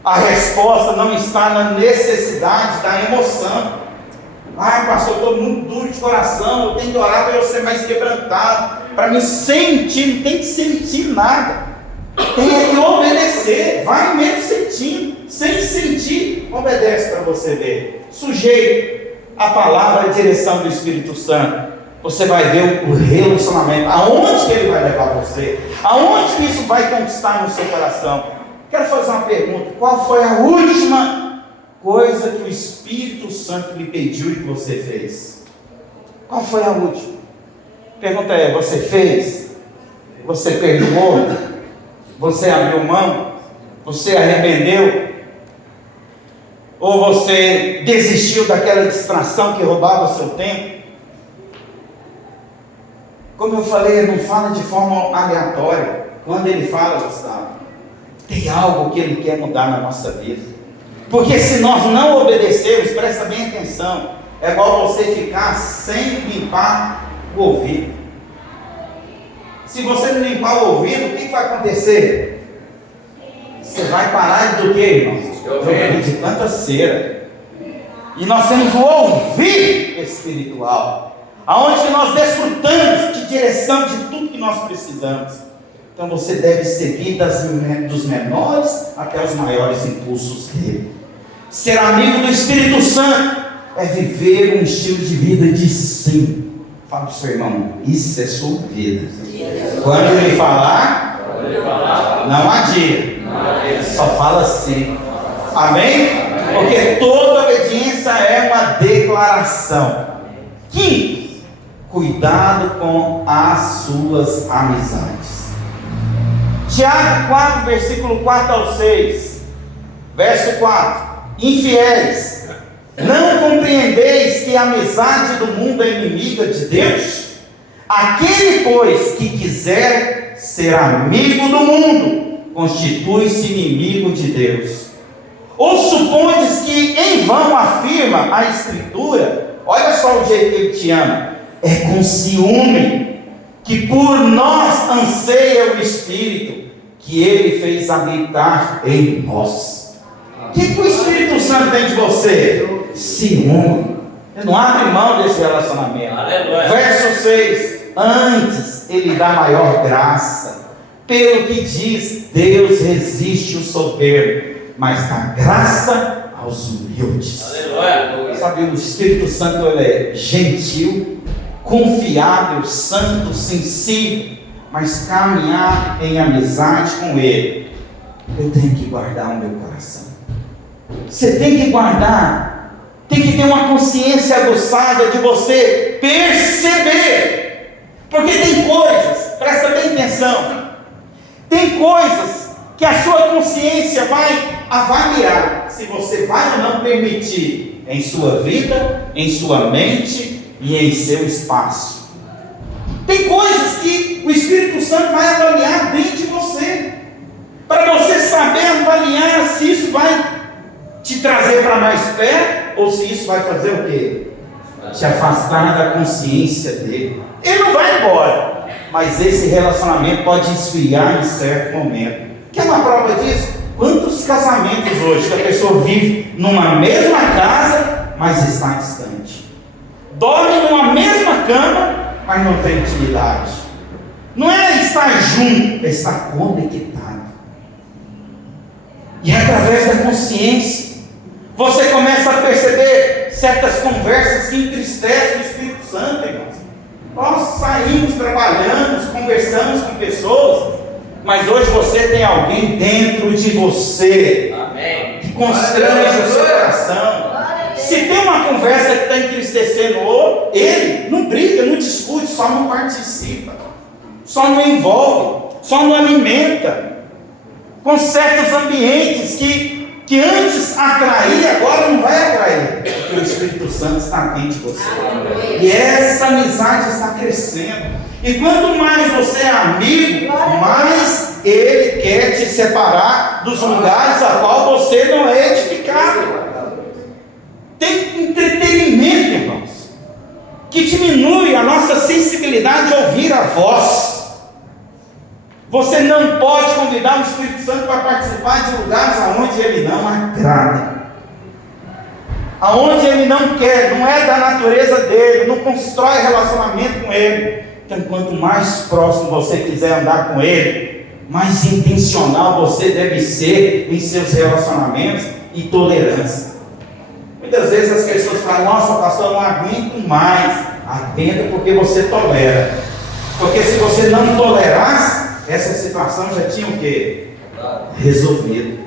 a resposta não está na necessidade da emoção. Pastor, eu estou muito duro de coração, eu tenho que orar para eu ser mais quebrantado, para me sentir. Não tem que sentir nada, tem que obedecer. Vai mesmo sentindo, sem sentir, obedece para você ver. Sujeito à palavra e direção do Espírito Santo, você vai ver o relacionamento, aonde que Ele vai levar você, aonde que isso vai conquistar no seu coração. Quero fazer uma pergunta: qual foi a última coisa que o Espírito Santo lhe pediu e que você fez? Qual foi a última? Pergunta é: você fez? Você perdoou? Você abriu mão? Você arrependeu? Ou você desistiu daquela distração que roubava o seu tempo? Como eu falei, Ele não fala de forma aleatória. Quando Ele fala, Gustavo, tem algo que Ele quer mudar na nossa vida. Porque se nós não obedecermos, presta bem atenção, é igual você ficar sem limpar o ouvido. Se você não limpar o ouvido, o que vai acontecer? Você vai parar do quê, irmãos? De ouvir de tanta cera. E nós temos o ouvir espiritual, aonde nós desfrutamos de direção de tudo que nós precisamos. Então você deve seguir dos menores até os maiores impulsos dele. Ser amigo do Espírito Santo é viver um estilo de vida de sim. Fala para o seu irmão, isso é sua vida. Quando ele falar, não adia, só fala sim. Amém? Porque toda obediência é uma declaração. Quinto, cuidado com as suas amizades. Tiago 4, versículo 4 ao 6. Verso 4. Infiéis, não compreendeis que a amizade do mundo é inimiga de Deus? Aquele, pois, que quiser ser amigo do mundo, constitui-se inimigo de Deus. Ou supondes que em vão afirma a Escritura, olha só o jeito que ele te ama, é com ciúme que por nós anseia o Espírito que ele fez habitar em nós. O que o Espírito Santo tem de você? Ciúme. Ele não abre mão desse relacionamento. Aleluia. Verso 6. Antes ele dá maior graça. Pelo que diz, Deus resiste o soberbo, mas dá graça aos humildes. Aleluia. Sabe, o Espírito Santo ele é gentil, confiável, santo, sensível, mas caminhar em amizade com ele, eu tenho que guardar o meu coração. Você tem que guardar, tem que ter uma consciência aguçada de você perceber, porque tem coisas, presta bem atenção, tem coisas que a sua consciência vai avaliar se você vai ou não permitir em sua vida, em sua mente e em seu espaço. Tem coisas que o Espírito Santo vai avaliar dentro de você, para você saber avaliar se isso vai te trazer para mais perto, ou se isso vai fazer o quê? Te afastar da consciência dele. Ele não vai embora, mas esse relacionamento pode esfriar em certo momento. Quer uma prova disso? Quantos casamentos hoje que a pessoa vive numa mesma casa, mas está distante? Dorme numa mesma cama, mas não tem intimidade. Não é estar junto, é estar conectado. E através da consciência, você começa a perceber certas conversas que entristecem o Espírito Santo, irmãos. Nós saímos, trabalhamos, conversamos com pessoas, mas hoje você tem alguém dentro de você, amém, que constrange o seu coração. Se tem uma conversa que está entristecendo ele, não briga, não discute, só não participa, só não envolve, só não alimenta. Com certos ambientes que antes atraía, agora não vai atrair, porque o Espírito Santo está dentro de você. E essa amizade está crescendo. E quanto mais você é amigo, mais ele quer te separar dos lugares a qual você não é edificado. Tem entretenimento, irmãos, que diminui a nossa sensibilidade de ouvir a voz. Você não pode convidar o Espírito Santo para participar de lugares aonde ele não agrada, aonde ele não quer, não é da natureza dele, não constrói relacionamento com ele. Então, quanto mais próximo você quiser andar com ele, mais intencional você deve ser em seus relacionamentos e tolerância. Muitas vezes as pessoas falam: nossa, pastor, eu não aguento mais. Atenda, porque você tolera. Porque se você não tolerasse, essa situação já tinha o quê? Resolvido.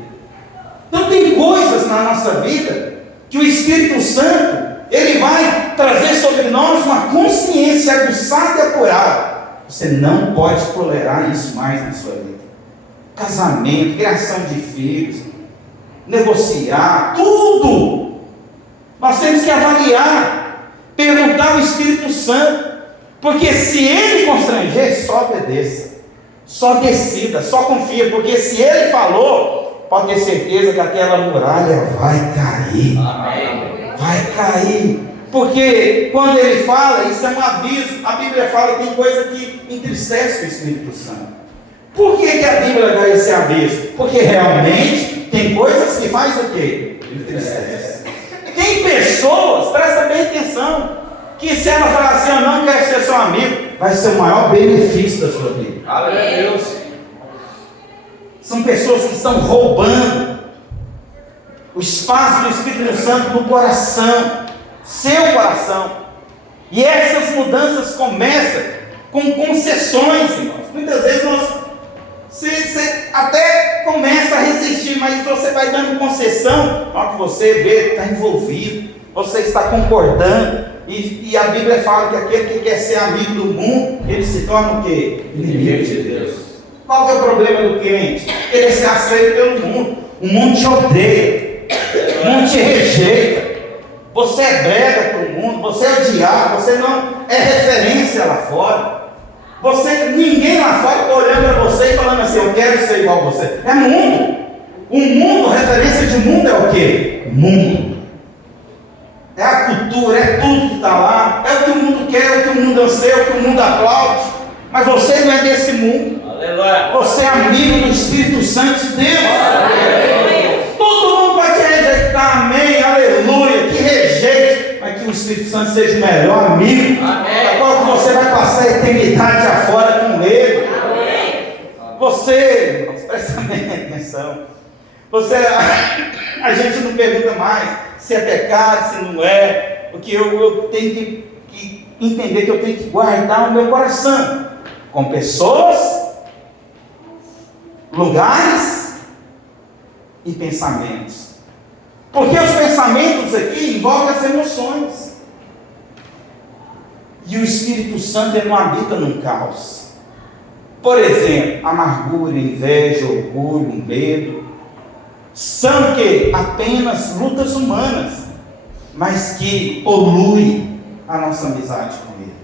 Então tem coisas na nossa vida que o Espírito Santo ele vai trazer sobre nós uma consciência aguçada e apurada. Você não pode tolerar isso mais na sua vida. Casamento, criação de filhos, negociar, tudo. Nós temos que avaliar, perguntar ao Espírito Santo, porque se ele constranger, só obedeça. Só decida, só confia, porque se ele falou, pode ter certeza que aquela muralha vai cair. Amém. Vai cair, porque quando ele fala, isso é um aviso. A Bíblia fala que tem coisa que entristece o Espírito Santo. Por que a Bíblia dá esse aviso? Porque realmente tem coisas que faz o quê? Entristece. Tem pessoas, presta bem atenção, que se ela falar assim, eu não quero ser seu amigo, vai ser o maior benefício da sua vida. Aleluia. São pessoas que estão roubando o espaço do Espírito Santo no coração, seu coração. E essas mudanças começam com concessões, irmãos. Muitas vezes você até começa a resistir, mas você vai dando concessão, na hora que você vê, está envolvido, você está concordando, e a Bíblia fala que aquele que quer ser amigo do mundo, ele se torna o quê? Inimigo de Deus. Qual que é o problema do crente? Ele se aceita pelo mundo, o mundo te odeia, o mundo te rejeita, você é brega para o mundo, você é odiado, você não é referência lá fora. Ninguém lá fora está olhando para você e falando assim, eu quero ser igual a você. É mundo. O mundo, referência de mundo é o quê? Mundo. É a cultura, é tudo que está lá. É o que o mundo quer, é o que o mundo anseia, é o que o mundo aplaude. Mas você não é desse mundo. Aleluia. Você é amigo do Espírito Santo de Deus. Aleluia. Todo mundo vai te rejeitar, amém, aleluia. Que rejeite, mas que o Espírito Santo seja o melhor amigo. Amém. Agora que você vai passar a eternidade afora com ele. Amém. Você, presta bem atenção. A gente não pergunta mais se é pecado, se não é. Porque eu tenho que entender que eu tenho que guardar o meu coração com pessoas, lugares e pensamentos. Porque os pensamentos aqui envolvem as emoções. E o Espírito Santo ele não habita num caos. Por exemplo, amargura, inveja, orgulho, medo, são que apenas lutas humanas, mas que poluem a nossa amizade com Ele.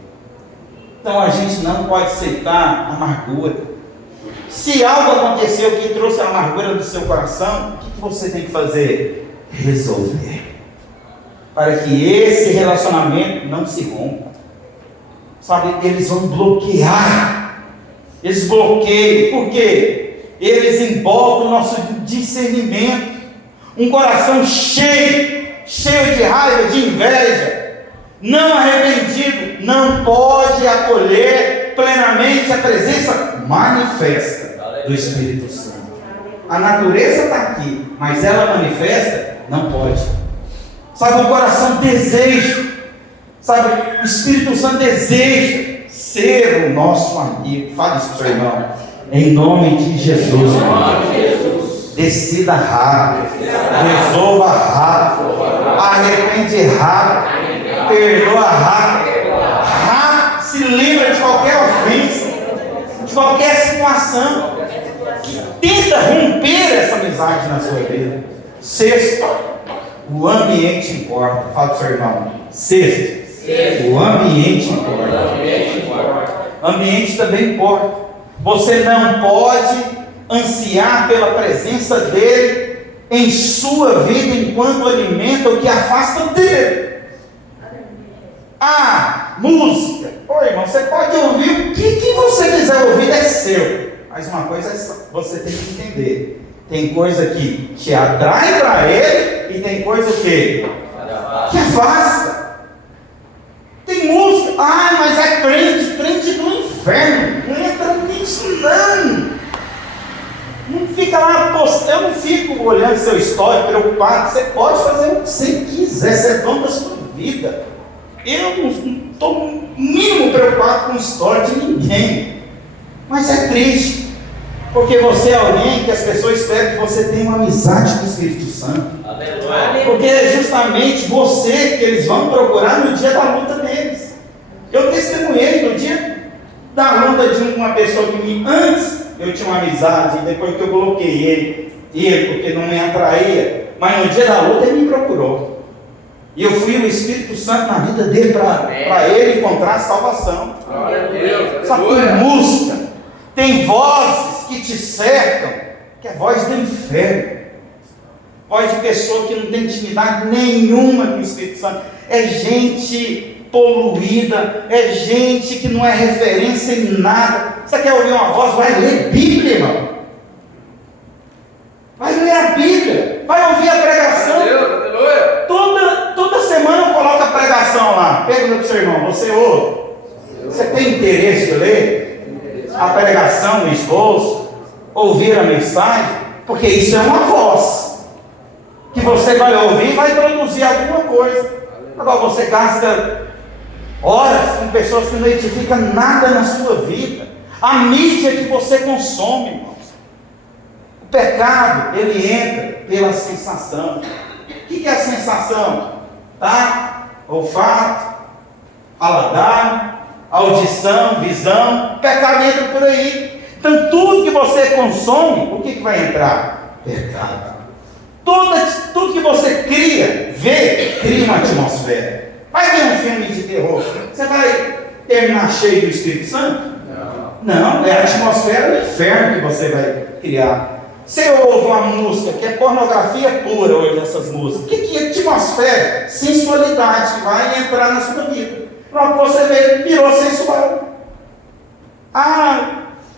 Então a gente não pode aceitar amargura. Se algo aconteceu que trouxe a amargura do seu coração, o que você tem que fazer? Resolver, para que esse relacionamento não se rompa. Sabe, eles vão bloquear. Eles bloqueiam, por quê? Eles embocam o nosso discernimento. Um coração cheio de raiva, de inveja, não arrependido, não pode acolher plenamente a presença manifesta do Espírito Santo. A natureza está aqui, mas ela manifesta, não pode. Sabe, o coração deseja, sabe, o Espírito Santo deseja ser o nosso amigo. Fale isso para o seu irmão, em nome de Jesus, irmão. Decida rápido, resolva rápido, arrepende rápido, perdoa rápido, se livra de qualquer ofensa, de qualquer situação que tenta romper essa amizade na sua vida. Sexto, o ambiente importa. Fala para o seu irmão. Sexto, o ambiente importa. O ambiente também importa. Você não pode ansiar pela presença dele em sua vida enquanto alimenta o que afasta dele. Música. Ô irmão, você pode ouvir o que você quiser ouvir, é seu. Mas uma coisa você tem que entender: tem coisa que te atrai para ele e tem coisa que afasta. Tem música, mas é crente do inferno. Não entra nisso, não. Não fica lá postando, eu não fico olhando seu histórico, preocupado. Você pode fazer o que você quiser, você é dono da sua vida. Eu não estou no mínimo preocupado com a história de ninguém. Mas é triste, porque você é alguém que as pessoas esperam que você tenha uma amizade com o Espírito Santo. Porque é justamente você que eles vão procurar no dia da luta deles. Eu testemunhei no dia da luta de uma pessoa que antes eu tinha uma amizade, e depois que eu bloqueei ele porque não me atraía, mas no dia da luta ele me procurou. E eu fui o Espírito Santo na vida dele para ele encontrar salvação. Só tem música, tem vozes que te cercam, que é voz do inferno, voz de pessoa que não tem intimidade nenhuma com o Espírito Santo. É gente poluída, é gente que não é referência em nada. Você quer ouvir uma voz? Vai ler Bíblia, irmão. Vai ler a Bíblia, vai ouvir a pregação. Toda semana eu coloco a pregação lá. Pergunta para o seu irmão, você ouve? Você tem interesse de ler a pregação, o esboço, ouvir a mensagem? Porque isso é uma voz que você vai ouvir e vai produzir alguma coisa. Agora você gasta horas com pessoas que não edificam nada na sua vida. A mídia que você consome, irmãos. O pecado, ele entra pela sensação. O que é a sensação? Tato, olfato, paladar, audição, visão. O pecado entra por aí. Então tudo que você consome, o que vai entrar? Pecado. Tudo que você cria, cria uma atmosfera. Vai ver um filme de terror, você vai terminar cheio do Espírito Santo? Não, é a atmosfera do inferno que você vai criar. Você ouve uma música que é pornografia pura hoje, essas músicas. O que é atmosfera? Sensualidade que vai entrar na sua vida. Pronto, você vê, virou sensual.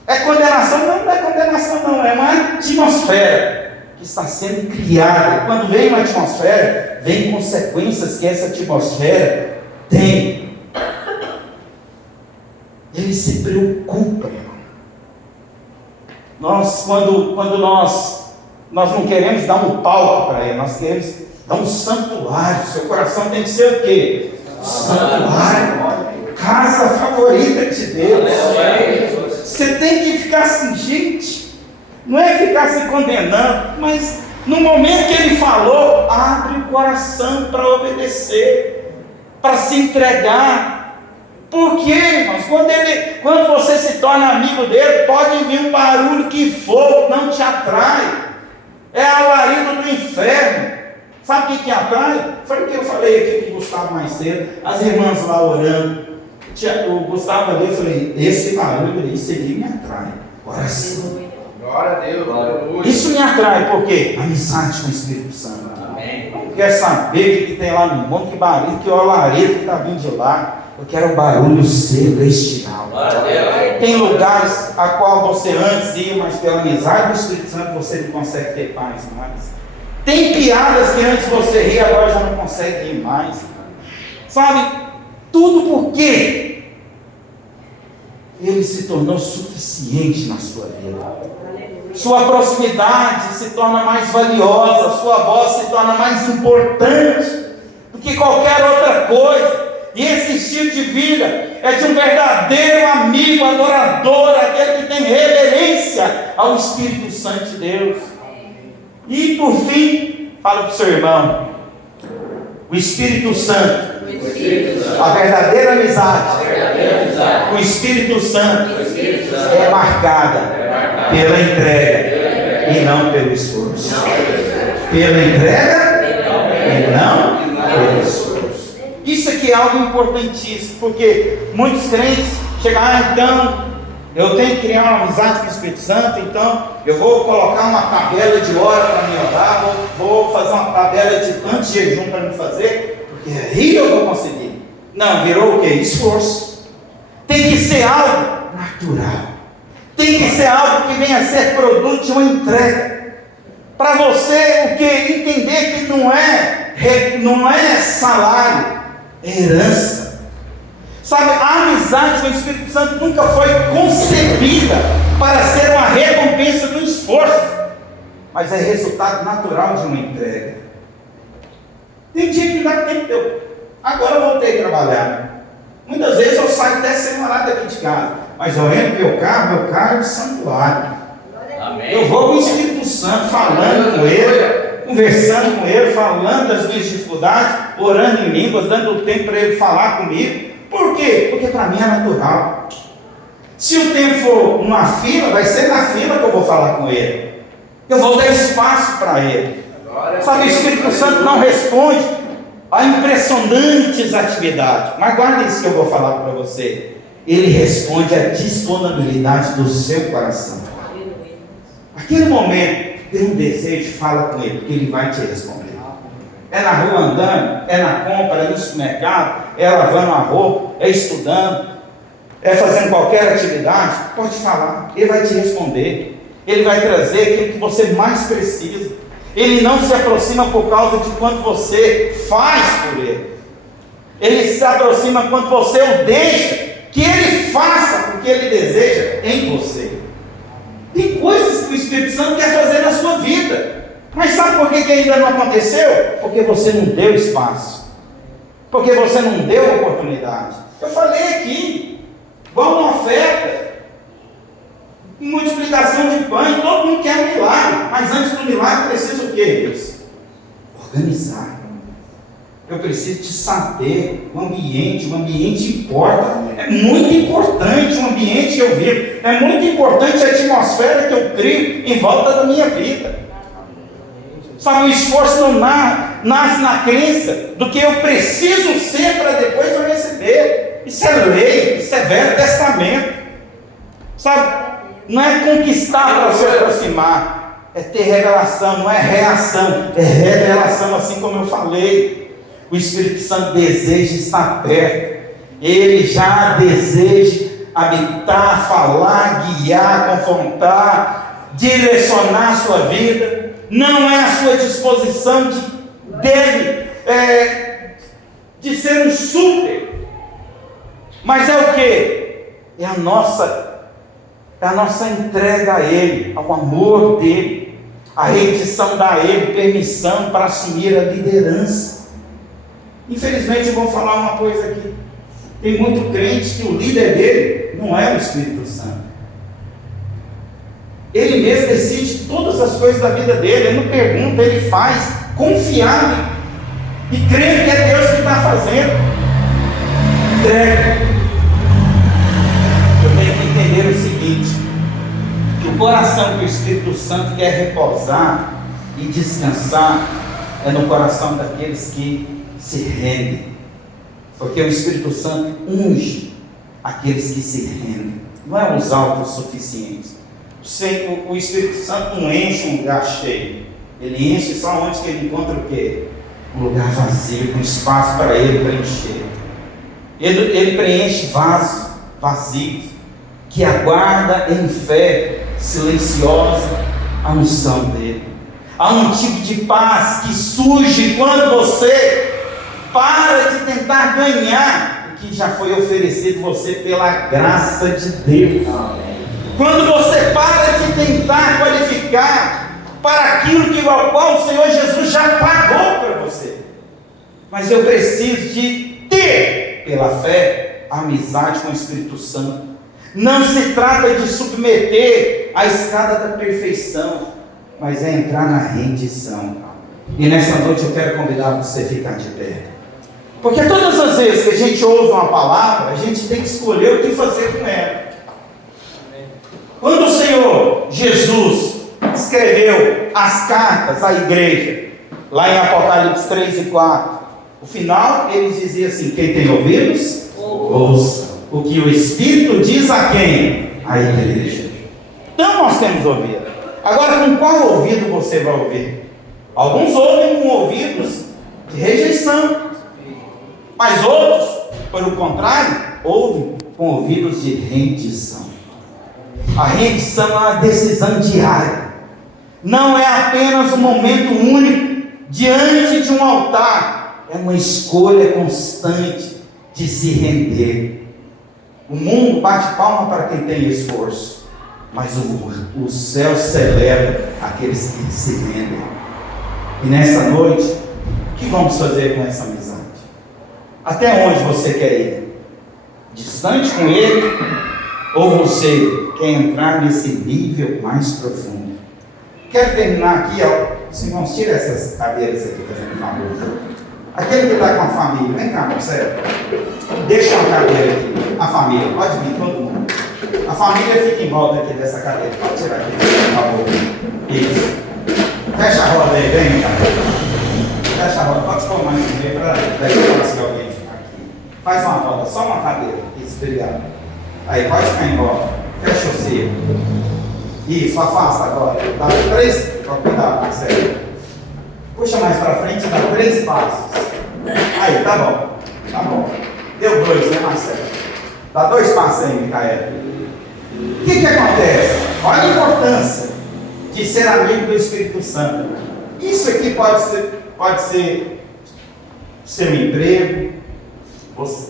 É condenação? Não é condenação não, é uma atmosfera que está sendo criada. Quando vem uma atmosfera, vem consequências que essa atmosfera tem. Ele se preocupa, irmão. Quando nós não queremos dar um palco para ele, nós queremos dar um santuário. Seu coração tem que ser o quê? Santuário, casa favorita de Deus. Você tem que ficar assim, gente, não é ficar se condenando, mas no momento que ele falou, abre o coração para obedecer, para se entregar. Por quê, irmãos? Quando você se torna amigo dele, pode vir um barulho que for, não te atrai. É alarido do inferno. Sabe o que atrai? Foi o que eu falei aqui com o Gustavo mais cedo, as irmãs lá orando. O Gustavo ali, eu falei, esse barulho, isso aqui me atrai. Oração. Glória a Deus. Isso me atrai, por quê? Amizade com o Espírito Santo. Amém. Não quer saber o que tem lá no mundo, que barulho, que olaredo que está vindo de lá. Eu quero um barulho celestial. Tem lugares a qual você antes ia, mas pela amizade do Espírito Santo você não consegue ter paz mais. Tem piadas que antes você ria, agora já não consegue rir mais. Sabe? Tudo porque ele se tornou suficiente na sua vida. Sua proximidade se torna mais valiosa, sua voz se torna mais importante do que qualquer outra coisa. E esse estilo de vida é de um verdadeiro amigo, adorador, aquele que tem reverência ao Espírito Santo de Deus. E por fim, fala para o seu irmão, o Espírito Santo, a verdadeira amizade com o Espírito Santo é marcada pela entrega e não pelo esforço. Pela entrega e não pelo esforço. Isso aqui é algo importantíssimo, porque muitos crentes chegam, então, eu tenho que criar uma amizade com o Espírito Santo, então eu vou colocar uma tabela de hora para me orar, vou fazer uma tabela de anti-jejum para me fazer, porque aí eu vou conseguir. Não, virou o quê? Esforço. Tem que ser algo natural. Tem que ser algo que venha a ser produto de uma entrega. Para você, o que? Entender que não é salário, é herança. Sabe, a amizade com o Espírito Santo nunca foi concebida para ser uma recompensa do esforço, mas é resultado natural de uma entrega. Tem dia que dá tempo, agora eu voltei a trabalhar. Muitas vezes eu saio até sem horário daqui de casa, mas eu entro no meu carro é de santuário. Amém. Eu vou com o Espírito Santo falando com ele, conversando com ele, falando das minhas dificuldades, orando em línguas, dando tempo para ele falar comigo. Por quê? Porque para mim é natural. Se o tempo for uma fila, vai ser na fila que eu vou falar com ele. Eu vou dar espaço para ele. Sabe, o Espírito Santo não responde a impressionantes atividades. Mas guarda isso que eu vou falar para você. Ele responde à disponibilidade do seu coração. Naquele momento, tem um desejo, fala com ele, porque ele vai te responder. É na rua andando, é na compra, é no supermercado, é lavando a roupa, é estudando, é fazendo qualquer atividade, pode falar, Ele vai te responder. Ele vai trazer aquilo que você mais precisa. Ele não se aproxima por causa de quanto você faz por Ele. Ele se aproxima quando você o deixa que Ele faça o que Ele deseja em você. Tem coisas que o Espírito Santo quer fazer na sua vida, mas sabe por que ainda não aconteceu? Porque você não deu espaço, porque você não deu oportunidade. Eu falei aqui, igual uma oferta, multiplicação de pães, todo mundo quer um milagre, mas antes do milagre precisa o que, Deus? Organizar. Eu preciso de saber o ambiente importa, é muito importante o ambiente que eu vivo, é muito importante a atmosfera que eu crio em volta da minha vida. Sabe, o esforço não nasce na crença do que eu preciso ser para depois eu receber. Isso é lei, isso é Velho Testamento. Sabe, não é conquistar para se aproximar, é ter revelação, não é reação, é revelação, assim como eu falei. O Espírito Santo deseja estar perto, Ele já deseja habitar, falar, guiar, confrontar, direcionar a sua vida. Não é a sua disposição de ser um super, mas é o que? É a nossa entrega a Ele, ao amor dEle, a rendição a Ele, permissão para assumir a liderança. Infelizmente eu vou falar uma coisa aqui, tem muito crente que o líder dele não é o Espírito Santo. Ele mesmo decide todas as coisas da vida dele, ele não pergunta, ele faz, confiado e crendo que é Deus que está fazendo. Entrega. Eu tenho que entender o seguinte, que o coração que o Espírito Santo quer repousar e descansar é no coração daqueles que se rendem, porque o Espírito Santo unge aqueles que se rendem, não é os autossuficientes. O Espírito Santo não enche um lugar cheio, ele enche só onde que ele encontra o quê? Um lugar vazio, um espaço para ele preencher. Ele preenche vasos vazios, que aguarda em fé silenciosa a unção dele. Há um tipo de paz que surge quando você para de tentar ganhar o que já foi oferecido a você pela graça de Deus. Quando você para de tentar qualificar para aquilo ao qual o Senhor Jesus já pagou para você. Mas eu preciso de ter, pela fé, a amizade com o Espírito Santo. Não se trata de submeter a escada da perfeição, mas é entrar na rendição. E nessa noite eu quero convidar você a ficar de pé. Porque todas as vezes que a gente ouve uma palavra, a gente tem que escolher o que fazer com ela. Quando o Senhor Jesus escreveu as cartas à igreja, lá em Apocalipse 3 e 4, o final ele dizia assim: quem tem ouvidos, ouça o que o Espírito diz a quem? À igreja. Então nós temos ouvido. Agora, com qual ouvido você vai ouvir? Alguns ouvem com ouvidos de rejeição, mas outros, pelo contrário, ouvem com ouvidos de rendição. A rendição é uma decisão diária, não é apenas um momento único diante de um altar, é uma escolha constante de se render. O mundo bate palma para quem tem esforço, mas o céu celebra aqueles que se rendem. E nessa noite, o que vamos fazer com essa amizade? Até onde você quer ir? Distante com Ele? Ou você quer entrar nesse nível mais profundo? Quero terminar aqui, os irmãos, tira essas cadeiras aqui, fazendo favor. Aquele que está com a família, vem cá, Marcelo. Deixa uma cadeira aqui. A família, pode vir, todo mundo. A família fica em volta aqui dessa cadeira. Pode tirar aqui, por favor. Isso. Fecha a roda aí, vem, cara. Fecha a roda, pode pôr mais um meio para daí se alguém ficar aqui. Faz uma roda, só uma cadeira. Isso, obrigado. Aí, pode ficar em volta. Fecha o círculo. Isso, afasta agora. Dá 3. Cuidado, Marcelo. Puxa mais para frente, dá 3 passos. Aí, tá bom. Tá bom. Deu 2, né, Marcelo? Dá 2 passos aí, Micaela. O que acontece? Olha a importância de ser amigo do Espírito Santo. Isso aqui pode ser seu emprego,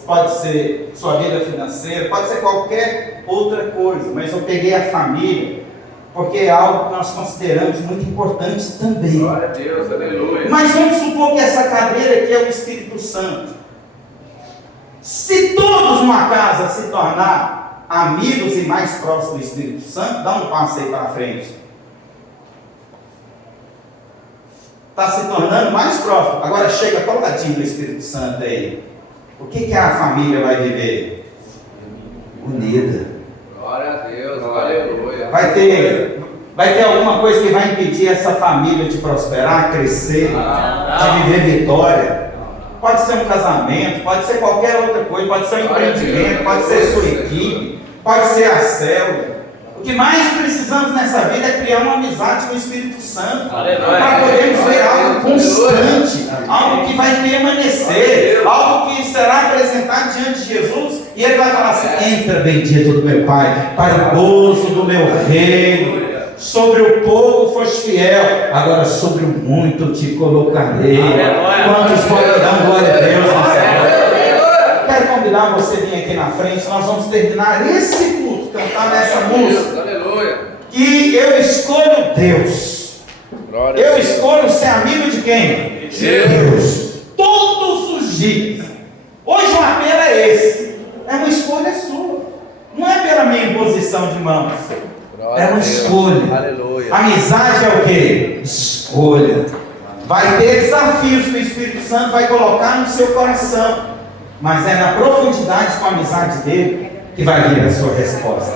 pode ser sua vida financeira, pode ser qualquer outra coisa, mas eu peguei a família porque é algo que nós consideramos muito importante também. Glória a Deus, aleluia. Mas vamos supor que essa cadeira aqui é o Espírito Santo. Se todos numa casa se tornar amigos e mais próximos do Espírito Santo, dá um passo aí para frente. Está se tornando mais próximo. Agora chega coladinho do Espírito Santo aí. O que a família vai viver? Unida. Glória a Deus, aleluia. Vai ter alguma coisa que vai impedir essa família de prosperar, crescer, de viver vitória? Pode ser um casamento, pode ser qualquer outra coisa, pode ser um empreendimento, pode ser sua equipe, pode ser a célula. O que mais precisamos nessa vida é criar uma amizade com o Espírito Santo, para podermos ver algo constante, algo que vai permanecer, algo que será apresentado diante de Jesus, e Ele vai falar assim: entra, bendito do meu Pai, para o gozo do meu reino. Sobre o pouco foste fiel, agora sobre o muito te colocarei. Quantos podem dar glória a Deus nessa hora? Quero convidar você a vir aqui na frente. Nós vamos terminar esse culto, cantar nessa música. Que eu escolho Deus. Eu escolho ser amigo de quem? Deus. Todos os dias. Hoje o apelo é esse. É uma escolha sua. Não é pela minha imposição de mãos. É uma escolha. Aleluia. Amizade é o que? Escolha. Vai ter desafios que o Espírito Santo vai colocar no seu coração, mas é na profundidade com a amizade dele que vai vir a sua resposta.